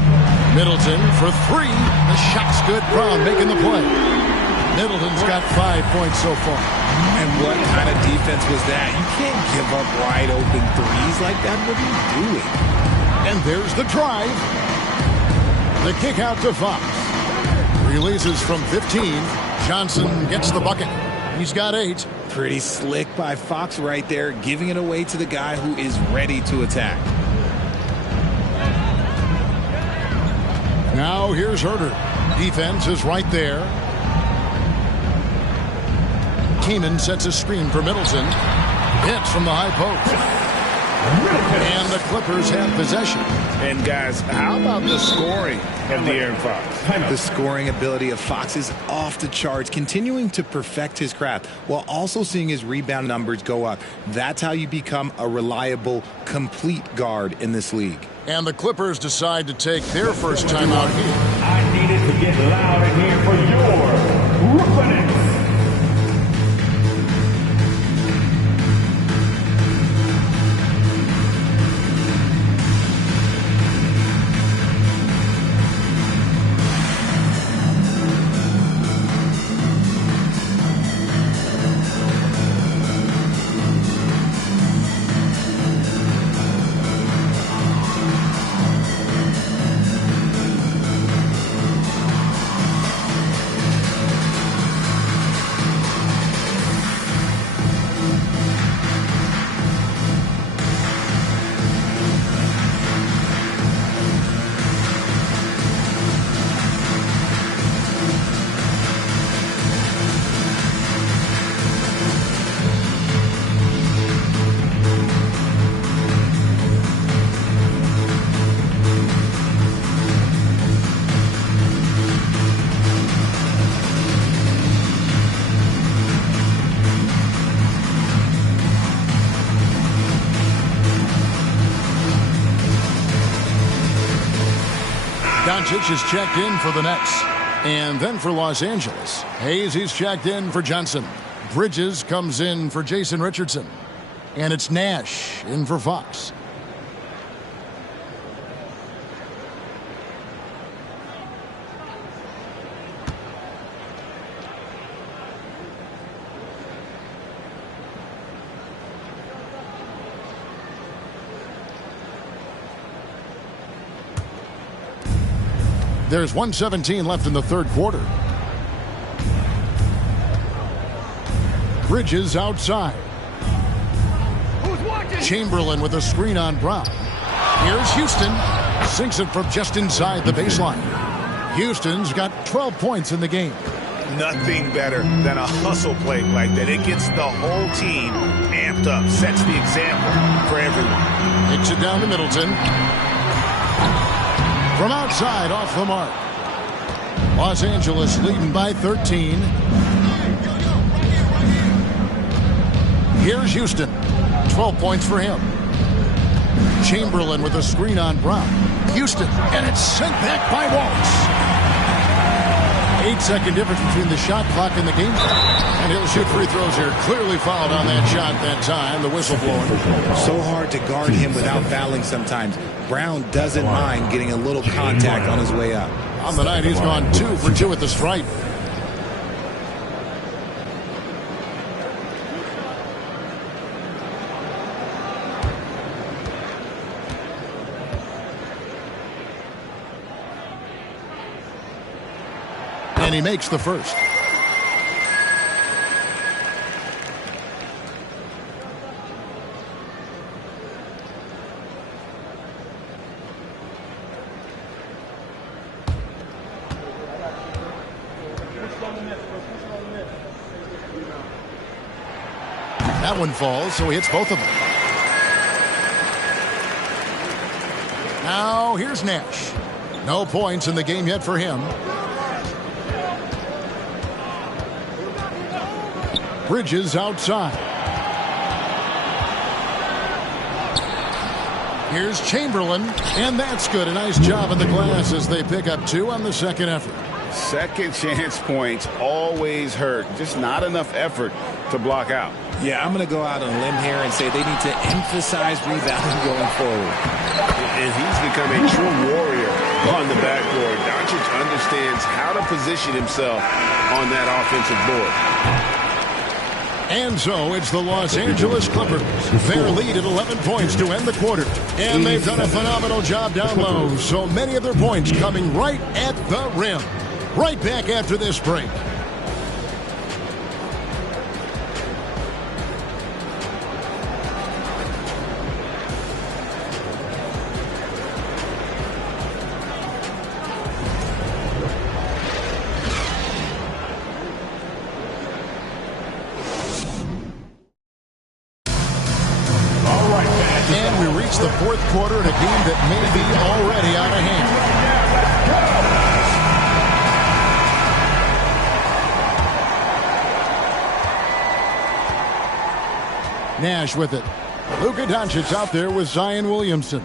Middleton for three. The shot's good. Brown making the play. Middleton's got 5 points so far. And what kind of defense was that? You can't give up wide open threes like that. What are you doing? And there's the drive. The kick out to Fox. Releases from 15. Johnson gets the bucket. He's got 8. Pretty slick by Fox right there, giving it away to the guy who is ready to attack. Now here's Herter. Defense is right there. Keenan sets a screen for Middleton. Hits from the high post. And the Clippers have possession. And guys, how about the scoring of De'Aaron Fox? The scoring ability of Fox is off the charts, continuing to perfect his craft while also seeing his rebound numbers go up. That's how you become a reliable, complete guard in this league. And the Clippers decide to take their first time out here. I needed to get loud in here for your Brooklyn. Doncic is checked in for the Nets. And then for Los Angeles, Hayes, he's checked in for Johnson. Bridges comes in for Jason Richardson. And it's Nash in for Fox. There's 1:17 left in the third quarter. Bridges outside. Chamberlain with a screen on Brown. Here's Houston. Sinks it from just inside the baseline. Houston's got 12 points in the game. Nothing better than a hustle play like that. It gets the whole team amped up, sets the example for everyone. Takes it down to Middleton. From outside, off the mark. Los Angeles leading by 13. Here's Houston. 12 points for him. Chamberlain with a screen on Brown. Houston, and it's sent back by Walsh. 8-second difference between the shot clock and the game clock. And he'll shoot free throws here. Clearly fouled on that shot that time. The whistle blowing. So hard to guard him without fouling sometimes. Brown doesn't mind getting a little contact on his way up. On the night, he's gone 2 for 2 at the stripe. And he makes the first. That one falls, so he hits both of them. Now, here's Nash. No points in the game yet for him. Bridges outside. Here's Chamberlain, and that's good. A nice job in the glass as they pick up 2 on the second effort. Second chance points always hurt. Just not enough effort to block out. Yeah, I'm going to go out on a limb here and say they need to emphasize rebounding going forward. And he's become a true warrior on the backboard. Doncic understands how to position himself on that offensive board. And so it's the Los Angeles Clippers. Their lead at 11 points to end the quarter. And they've done a phenomenal job down low. So many of their points coming right at the rim. Right back after this break. And we reach the fourth quarter in a game that may be already out of hand. Nash with it. Luka Doncic out there with Zion Williamson.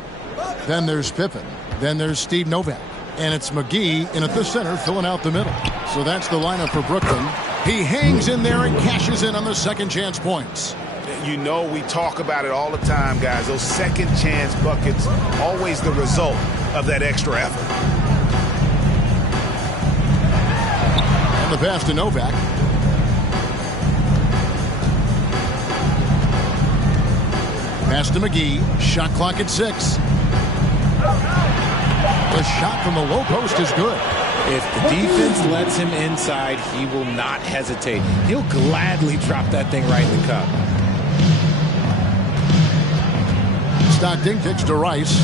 Then there's Pippen. Then there's Steve Novak. And it's McGee in at the center filling out the middle. So that's the lineup for Brooklyn. He hangs in there and cashes in on the second chance points. You know, we talk about it all the time, guys. Those second chance buckets, always the result of that extra effort. And the pass to Novak. Pass to McGee. Shot clock at 6. The shot from the low post is good. If the defense lets him inside, he will not hesitate. He'll gladly drop that thing right in the cup. Stockton kicks to Rice.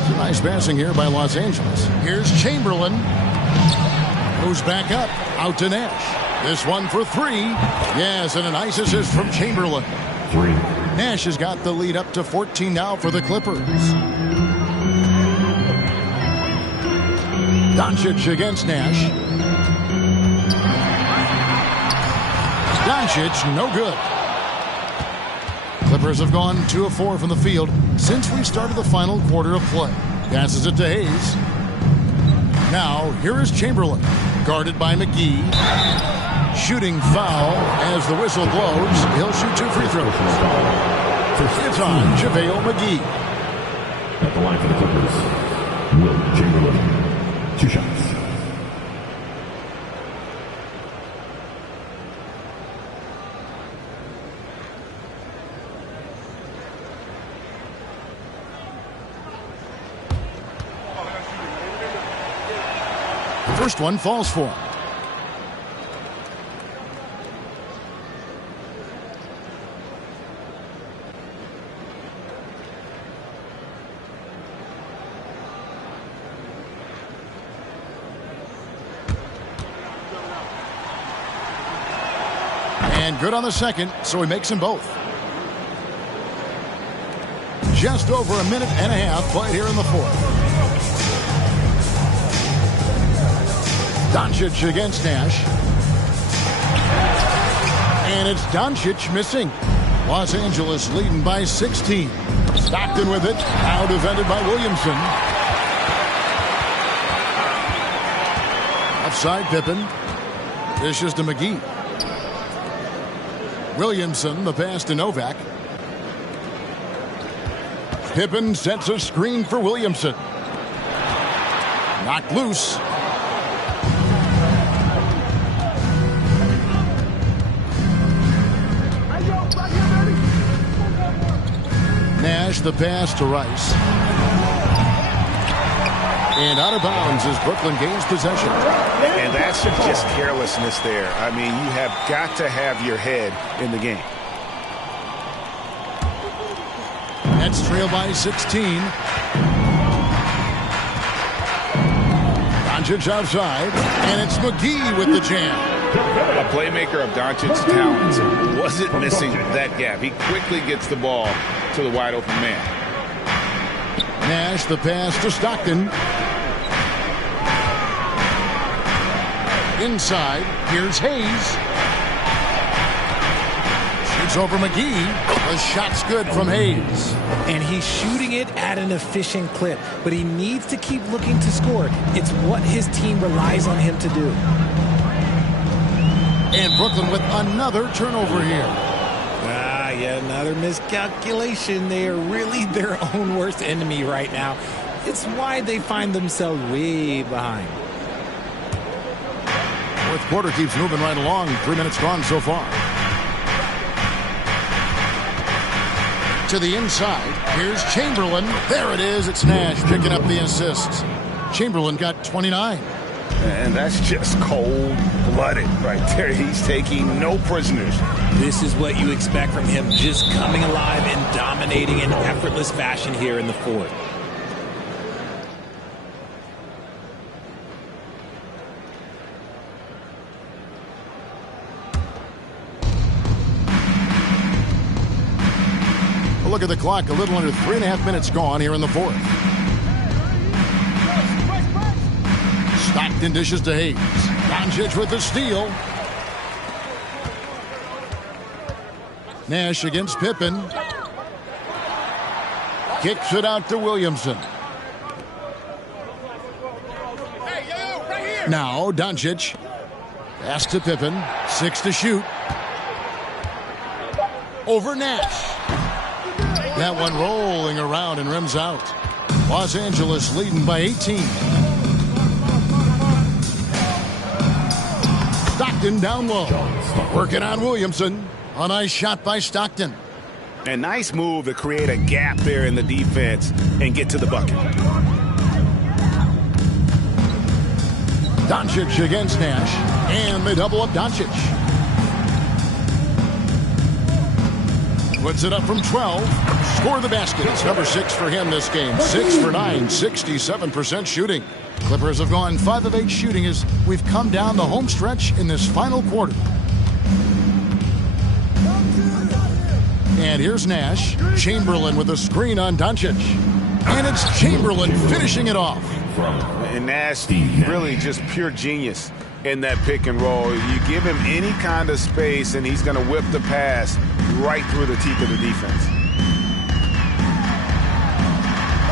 It's a nice passing here by Los Angeles. Here's Chamberlain. Moves back up. Out to Nash. This one for 3. Yes, and a nice assist from Chamberlain. 3. Nash has got the lead up to 14 now for the Clippers. Doncic against Nash. Doncic, no good. Clippers have gone 2 of 4 from the field since we started the final quarter of play. Passes it to Hayes. Now, here is Chamberlain, guarded by McGee. Shooting foul as the whistle blows. He'll shoot 2 free throws. It's on JaVale McGee. At the line for the Clippers, Will Chamberlain. 2 shots. The first one falls for him. And good on the second, so he makes them both. Just over a minute and a half played here in the fourth. Doncic against Nash. And it's Doncic missing. Los Angeles leading by 16. Stockton with it. Now defended by Williamson. Offside Pippen. Dishes to McGee. Williamson, the pass to Novak. Pippen sets a screen for Williamson. Knocked loose. Nash, the pass to Rice. And out of bounds as Brooklyn gains possession. And that's just carelessness there. I mean, you have got to have your head in the game. Nets trail by 16. Doncic outside. And it's McGee with the jam. A playmaker of Doncic's talents wasn't missing that gap. He quickly gets the ball to the wide open man. Nash, the pass to Stockton. Inside, here's Hayes. Shoots over McGee. The shot's good from Hayes. And he's shooting it at an efficient clip, but he needs to keep looking to score. It's what his team relies on him to do. And Brooklyn with another turnover here. Yeah, another miscalculation. They are really their own worst enemy right now. It's why they find themselves way behind. Fourth quarter keeps moving right along. 3 minutes gone so far. To the inside. Here's Chamberlain. There it is. It's Nash picking up the assist. Chamberlain got 29. And that's just cold-blooded right there. He's taking no prisoners. This is what you expect from him, just coming alive and dominating in effortless fashion here in the fourth. A look at the clock, a little under 3.5 minutes gone here in the fourth. Stockton dishes to Hayes. Doncic with the steal. Nash against Pippen. Kicks it out to Williamson. Now Doncic. Pass to Pippen. 6 to shoot. Over Nash. That one rolling around and rims out. Los Angeles leading by 18. Stockton down low. Working on Williamson. A nice shot by Stockton. A nice move to create a gap there in the defense and get to the bucket. Doncic against Nash. And they double up Doncic. Puts it up from 12. Score the basket. It's number 6 for him this game. 6 for 9. 67% shooting. Clippers have gone 5 of 8 shooting as we've come down the home stretch in this final quarter. And here's Nash. Chamberlain with a screen on Doncic. And it's Chamberlain finishing it off. And Nash, really just pure genius in that pick and roll. You give him any kind of space, and he's going to whip the pass right through the teeth of the defense.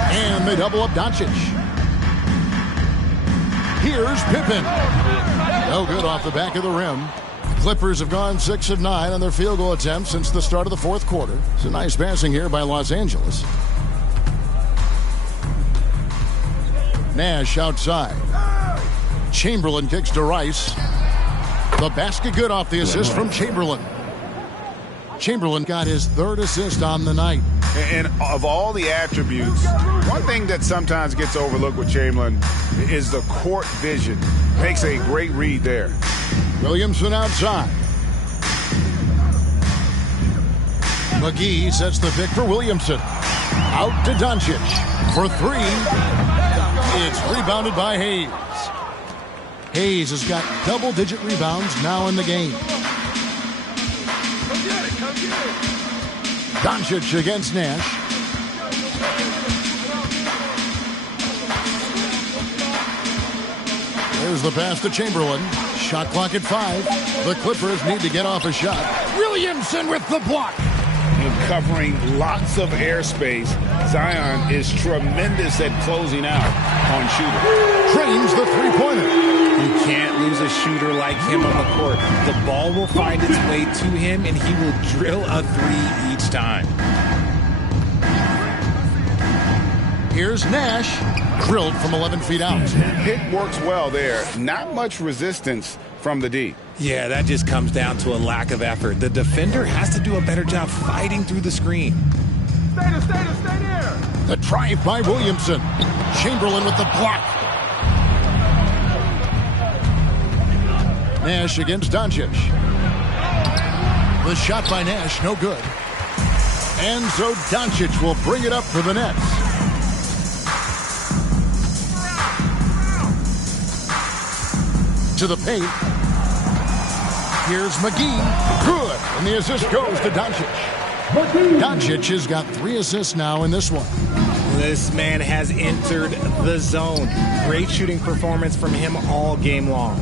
And they double up Doncic. Here's Pippen. No good off the back of the rim. Clippers have gone 6 of 9 on their field goal attempts since the start of the fourth quarter. It's a nice passing here by Los Angeles. Nash outside. Chamberlain kicks to Rice. The basket good off the assist from Chamberlain. Chamberlain got his 3rd assist on the night. And of all the attributes, one thing that sometimes gets overlooked with Chamberlain is the court vision. Makes a great read there. Williamson outside. McGee sets the pick for Williamson. Out to Doncic for 3. It's rebounded by Hayes. Hayes has got double-digit rebounds now in the game. Doncic against Nash. There's the pass to Chamberlain. Shot clock at 5. The Clippers need to get off a shot. Williamson with the block. And covering lots of airspace. Zion is tremendous at closing out on shooters. Trains the three-pointer. You can't lose a shooter like him on the court. The ball will find its way to him, and he will drill a 3 each time. Here's Nash. Drilled from 11 feet out. Pick works well there. Not much resistance from the D. Yeah, that just comes down to a lack of effort. The defender has to do a better job fighting through the screen. Stay there. The drive by Williamson. Chamberlain with the block. Nash against Doncic. The shot by Nash, no good. And so Doncic will bring it up for the Nets. To the paint. Here's McGee. Good. And the assist goes to Doncic. Doncic has got 3 assists now in this one. This man has entered the zone. Great shooting performance from him all game long.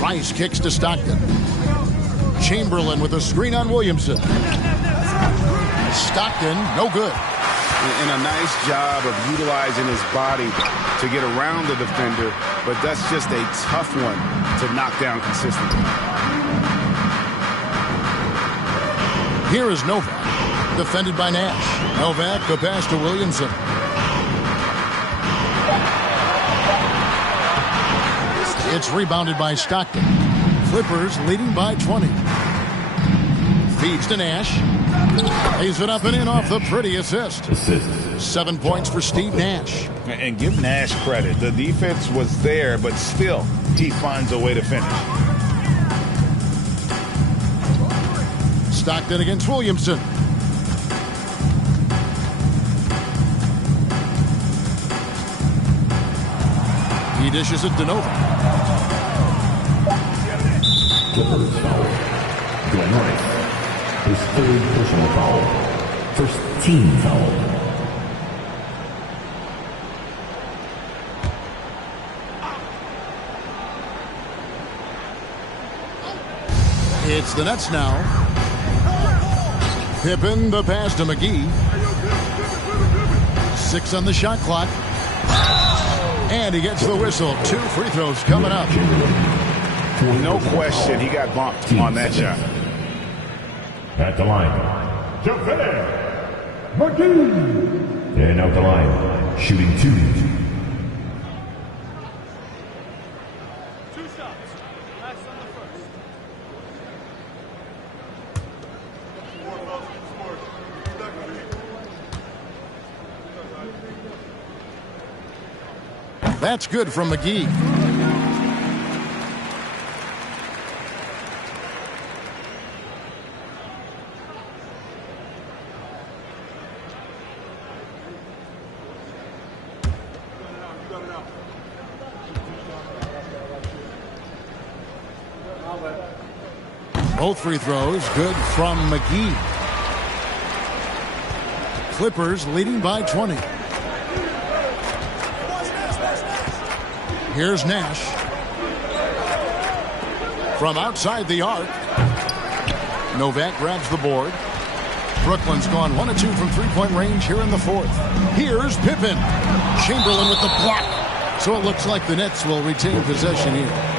Rice kicks to Stockton. Chamberlain with a screen on Williamson. Stockton, no good. And a nice job of utilizing his body to get around the defender, but that's just a tough one to knock down consistently. Here is Novak, defended by Nash. Novak, the pass to Williamson. It's rebounded by Stockton. Clippers leading by 20. Feeds to Nash. Lays it up and in off the pretty assist. 7 points for Steve Nash. And give Nash credit. The defense was there, but still, he finds a way to finish. Stockton against Williamson. He dishes it to Novak. Clippers foul. Glenn Rice. his third personal foul. First team foul. It's the Nets now. Pippen, the pass to McGee. 6 on the shot clock. And he gets the whistle. 2 free throws coming up. No question, he got bumped on that shot. At the line, McGee. And out the line, shooting 2. That's good from McGee. Both free throws good from McGee. Clippers leading by 20. Here's Nash. From outside the arc. Novak grabs the board. Brooklyn's gone 1 of 2 from three-point range here in the 4th. Here's Pippen. Chamberlain with the block. So it looks like the Nets will retain possession here.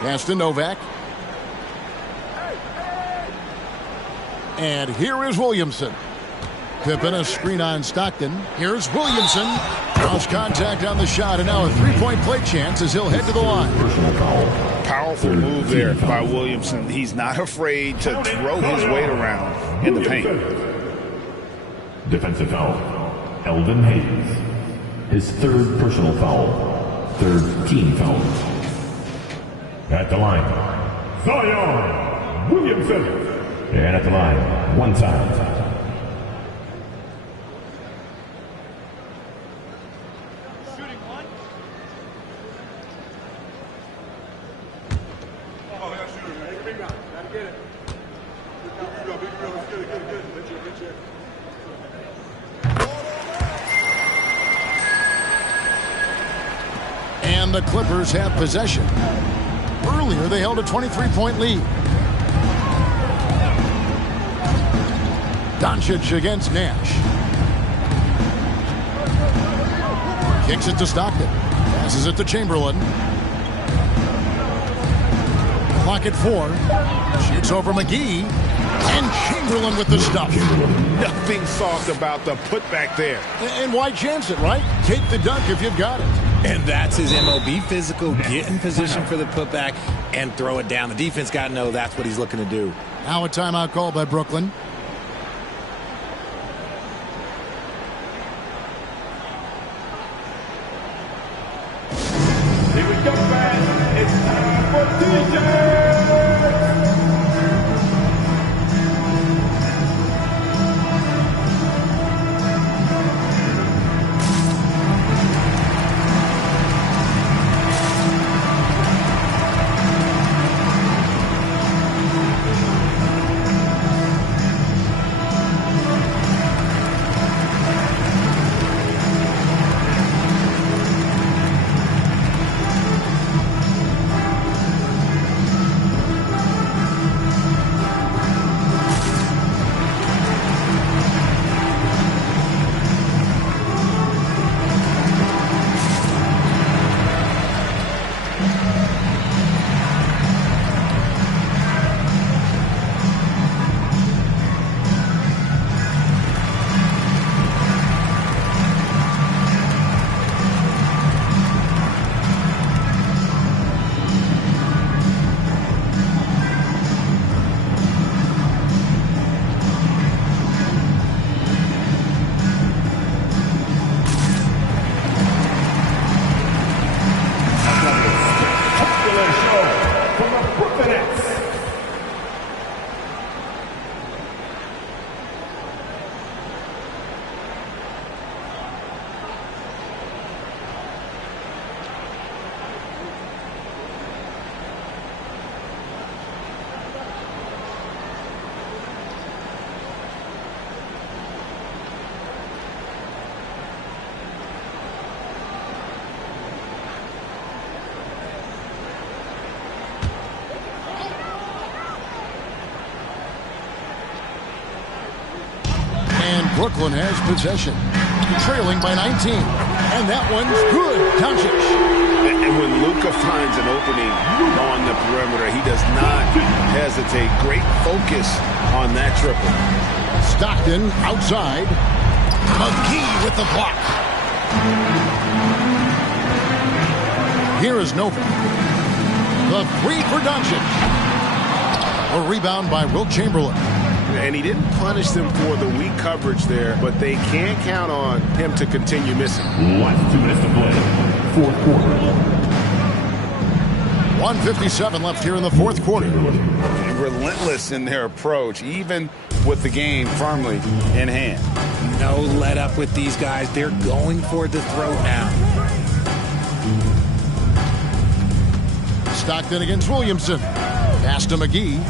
Pass to Novak. And here is Williamson. Pippen, a screen on Stockton. Here's Williamson. Cross contact on the shot, and now a three-point play chance as he'll head to the line. Powerful move there by Williamson. He's not afraid to throw his weight around in the paint. Defensive foul, Elvin Hayes. His 3rd personal foul. 3rd team foul. At the line, Zion Williamson. And at the line, 1 time. Shooting 1. Oh, yeah, shooting. Hey, big guy. Gotta get it. Big drill. Let's get it. Get you. And the Clippers have possession. Earlier, they held a 23-point lead. Doncic against Nash. Kicks it to Stockton. Passes it to Chamberlain. Clock at 4. Shoots over McGee. And Chamberlain with the stuff. Nothing soft about the putback there. And why chance it, right? Take the dunk if you've got it. And that's his MO. Be physical, get in position for the putback, and throw it down. The defense got to know that's what he's looking to do. Now a timeout call by Brooklyn. Here we go, fans. It's time for DJ. Brooklyn has possession, trailing by 19. And that one's good. Doncic. And when Luka finds an opening on the perimeter, he does not hesitate. Great focus on that triple. Stockton outside. McGee with the block. Here is Novak. The three for Doncic. A rebound by Wilt Chamberlain. And he didn't punish them for the weak coverage there, but they can't count on him to continue missing. Last 2 minutes to play. Fourth quarter. 1:57 left here in the fourth quarter. Relentless in their approach, even with the game firmly in hand. No let up with these guys. They're going for the throat now. Stockton against Williamson. Pass to McGee.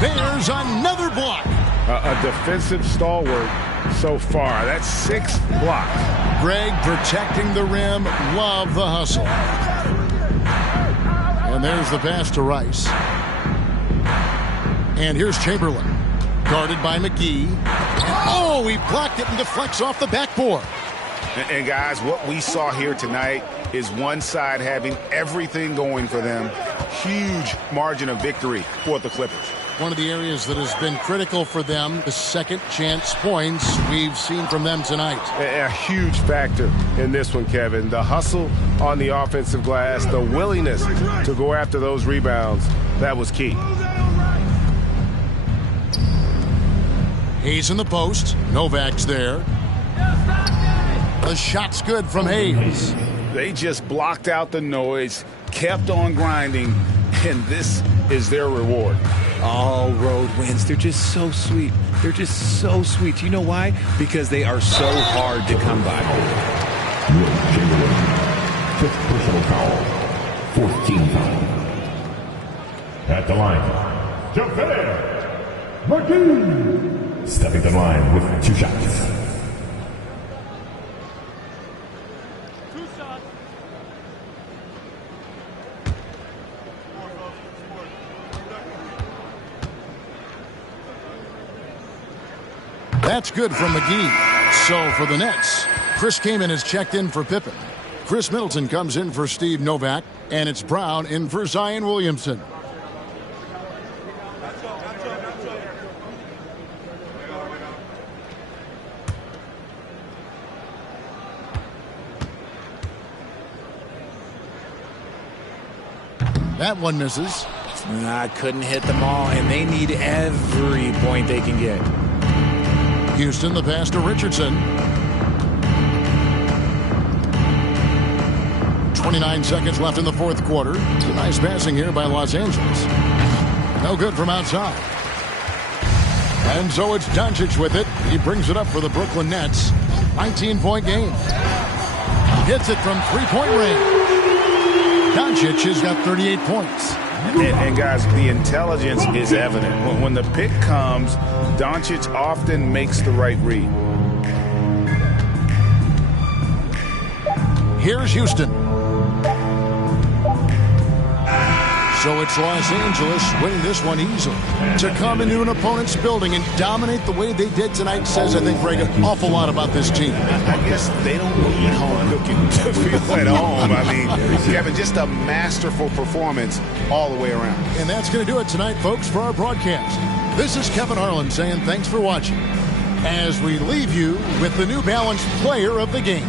There's another block. A defensive stalwart so far. That's 6 blocks. Greg protecting the rim. Love the hustle. And there's the pass to Rice. And here's Chamberlain. Guarded by McGee. Oh, he blocked it and deflects off the backboard. And guys, what we saw here tonight is one side having everything going for them. Huge margin of victory for the Clippers. One of the areas that has been critical for them, the second chance points we've seen from them tonight. A huge factor in this one, Kevin. The hustle on the offensive glass, the willingness to go after those rebounds, that was key. Hayes in the post. Novak's there. The shot's good from Hayes. They just blocked out the noise, kept on grinding, and this is their reward. All road wins. They're just so sweet. They're just so sweet. You know why? Because they are so hard to come by. Wilt Chamberlain. 5th personal foul. 4th team foul. At the line. JaVale McGee. Stepping to the line with 2 shots. That's good from McGee. So for the Nets, Chris Kaman has checked in for Pippen. Chris Middleton comes in for Steve Novak. And it's Brown in for Zion Williamson. That one misses. Couldn't hit them all, and they need every point they can get. Houston, the pass to Richardson. 29 seconds left in the fourth quarter. It's a nice passing here by Los Angeles. No good from outside. And so it's Doncic with it. He brings it up for the Brooklyn Nets. 19-point game. Hits it from three-point range. Doncic has got 38 points. And guys, the intelligence is evident. When the pick comes, Doncic often makes the right read. Here's Houston. So it's Los Angeles winning this one easily. To come into an opponent's building and dominate the way they did tonight says, I think, Greg, an awful lot about this team. I guess they don't need home cooking to feel at home. I mean, Kevin, just a masterful performance all the way around. And that's going to do it tonight, folks, for our broadcast. This is Kevin Harlan saying thanks for watching as we leave you with the New Balance Player of the Game.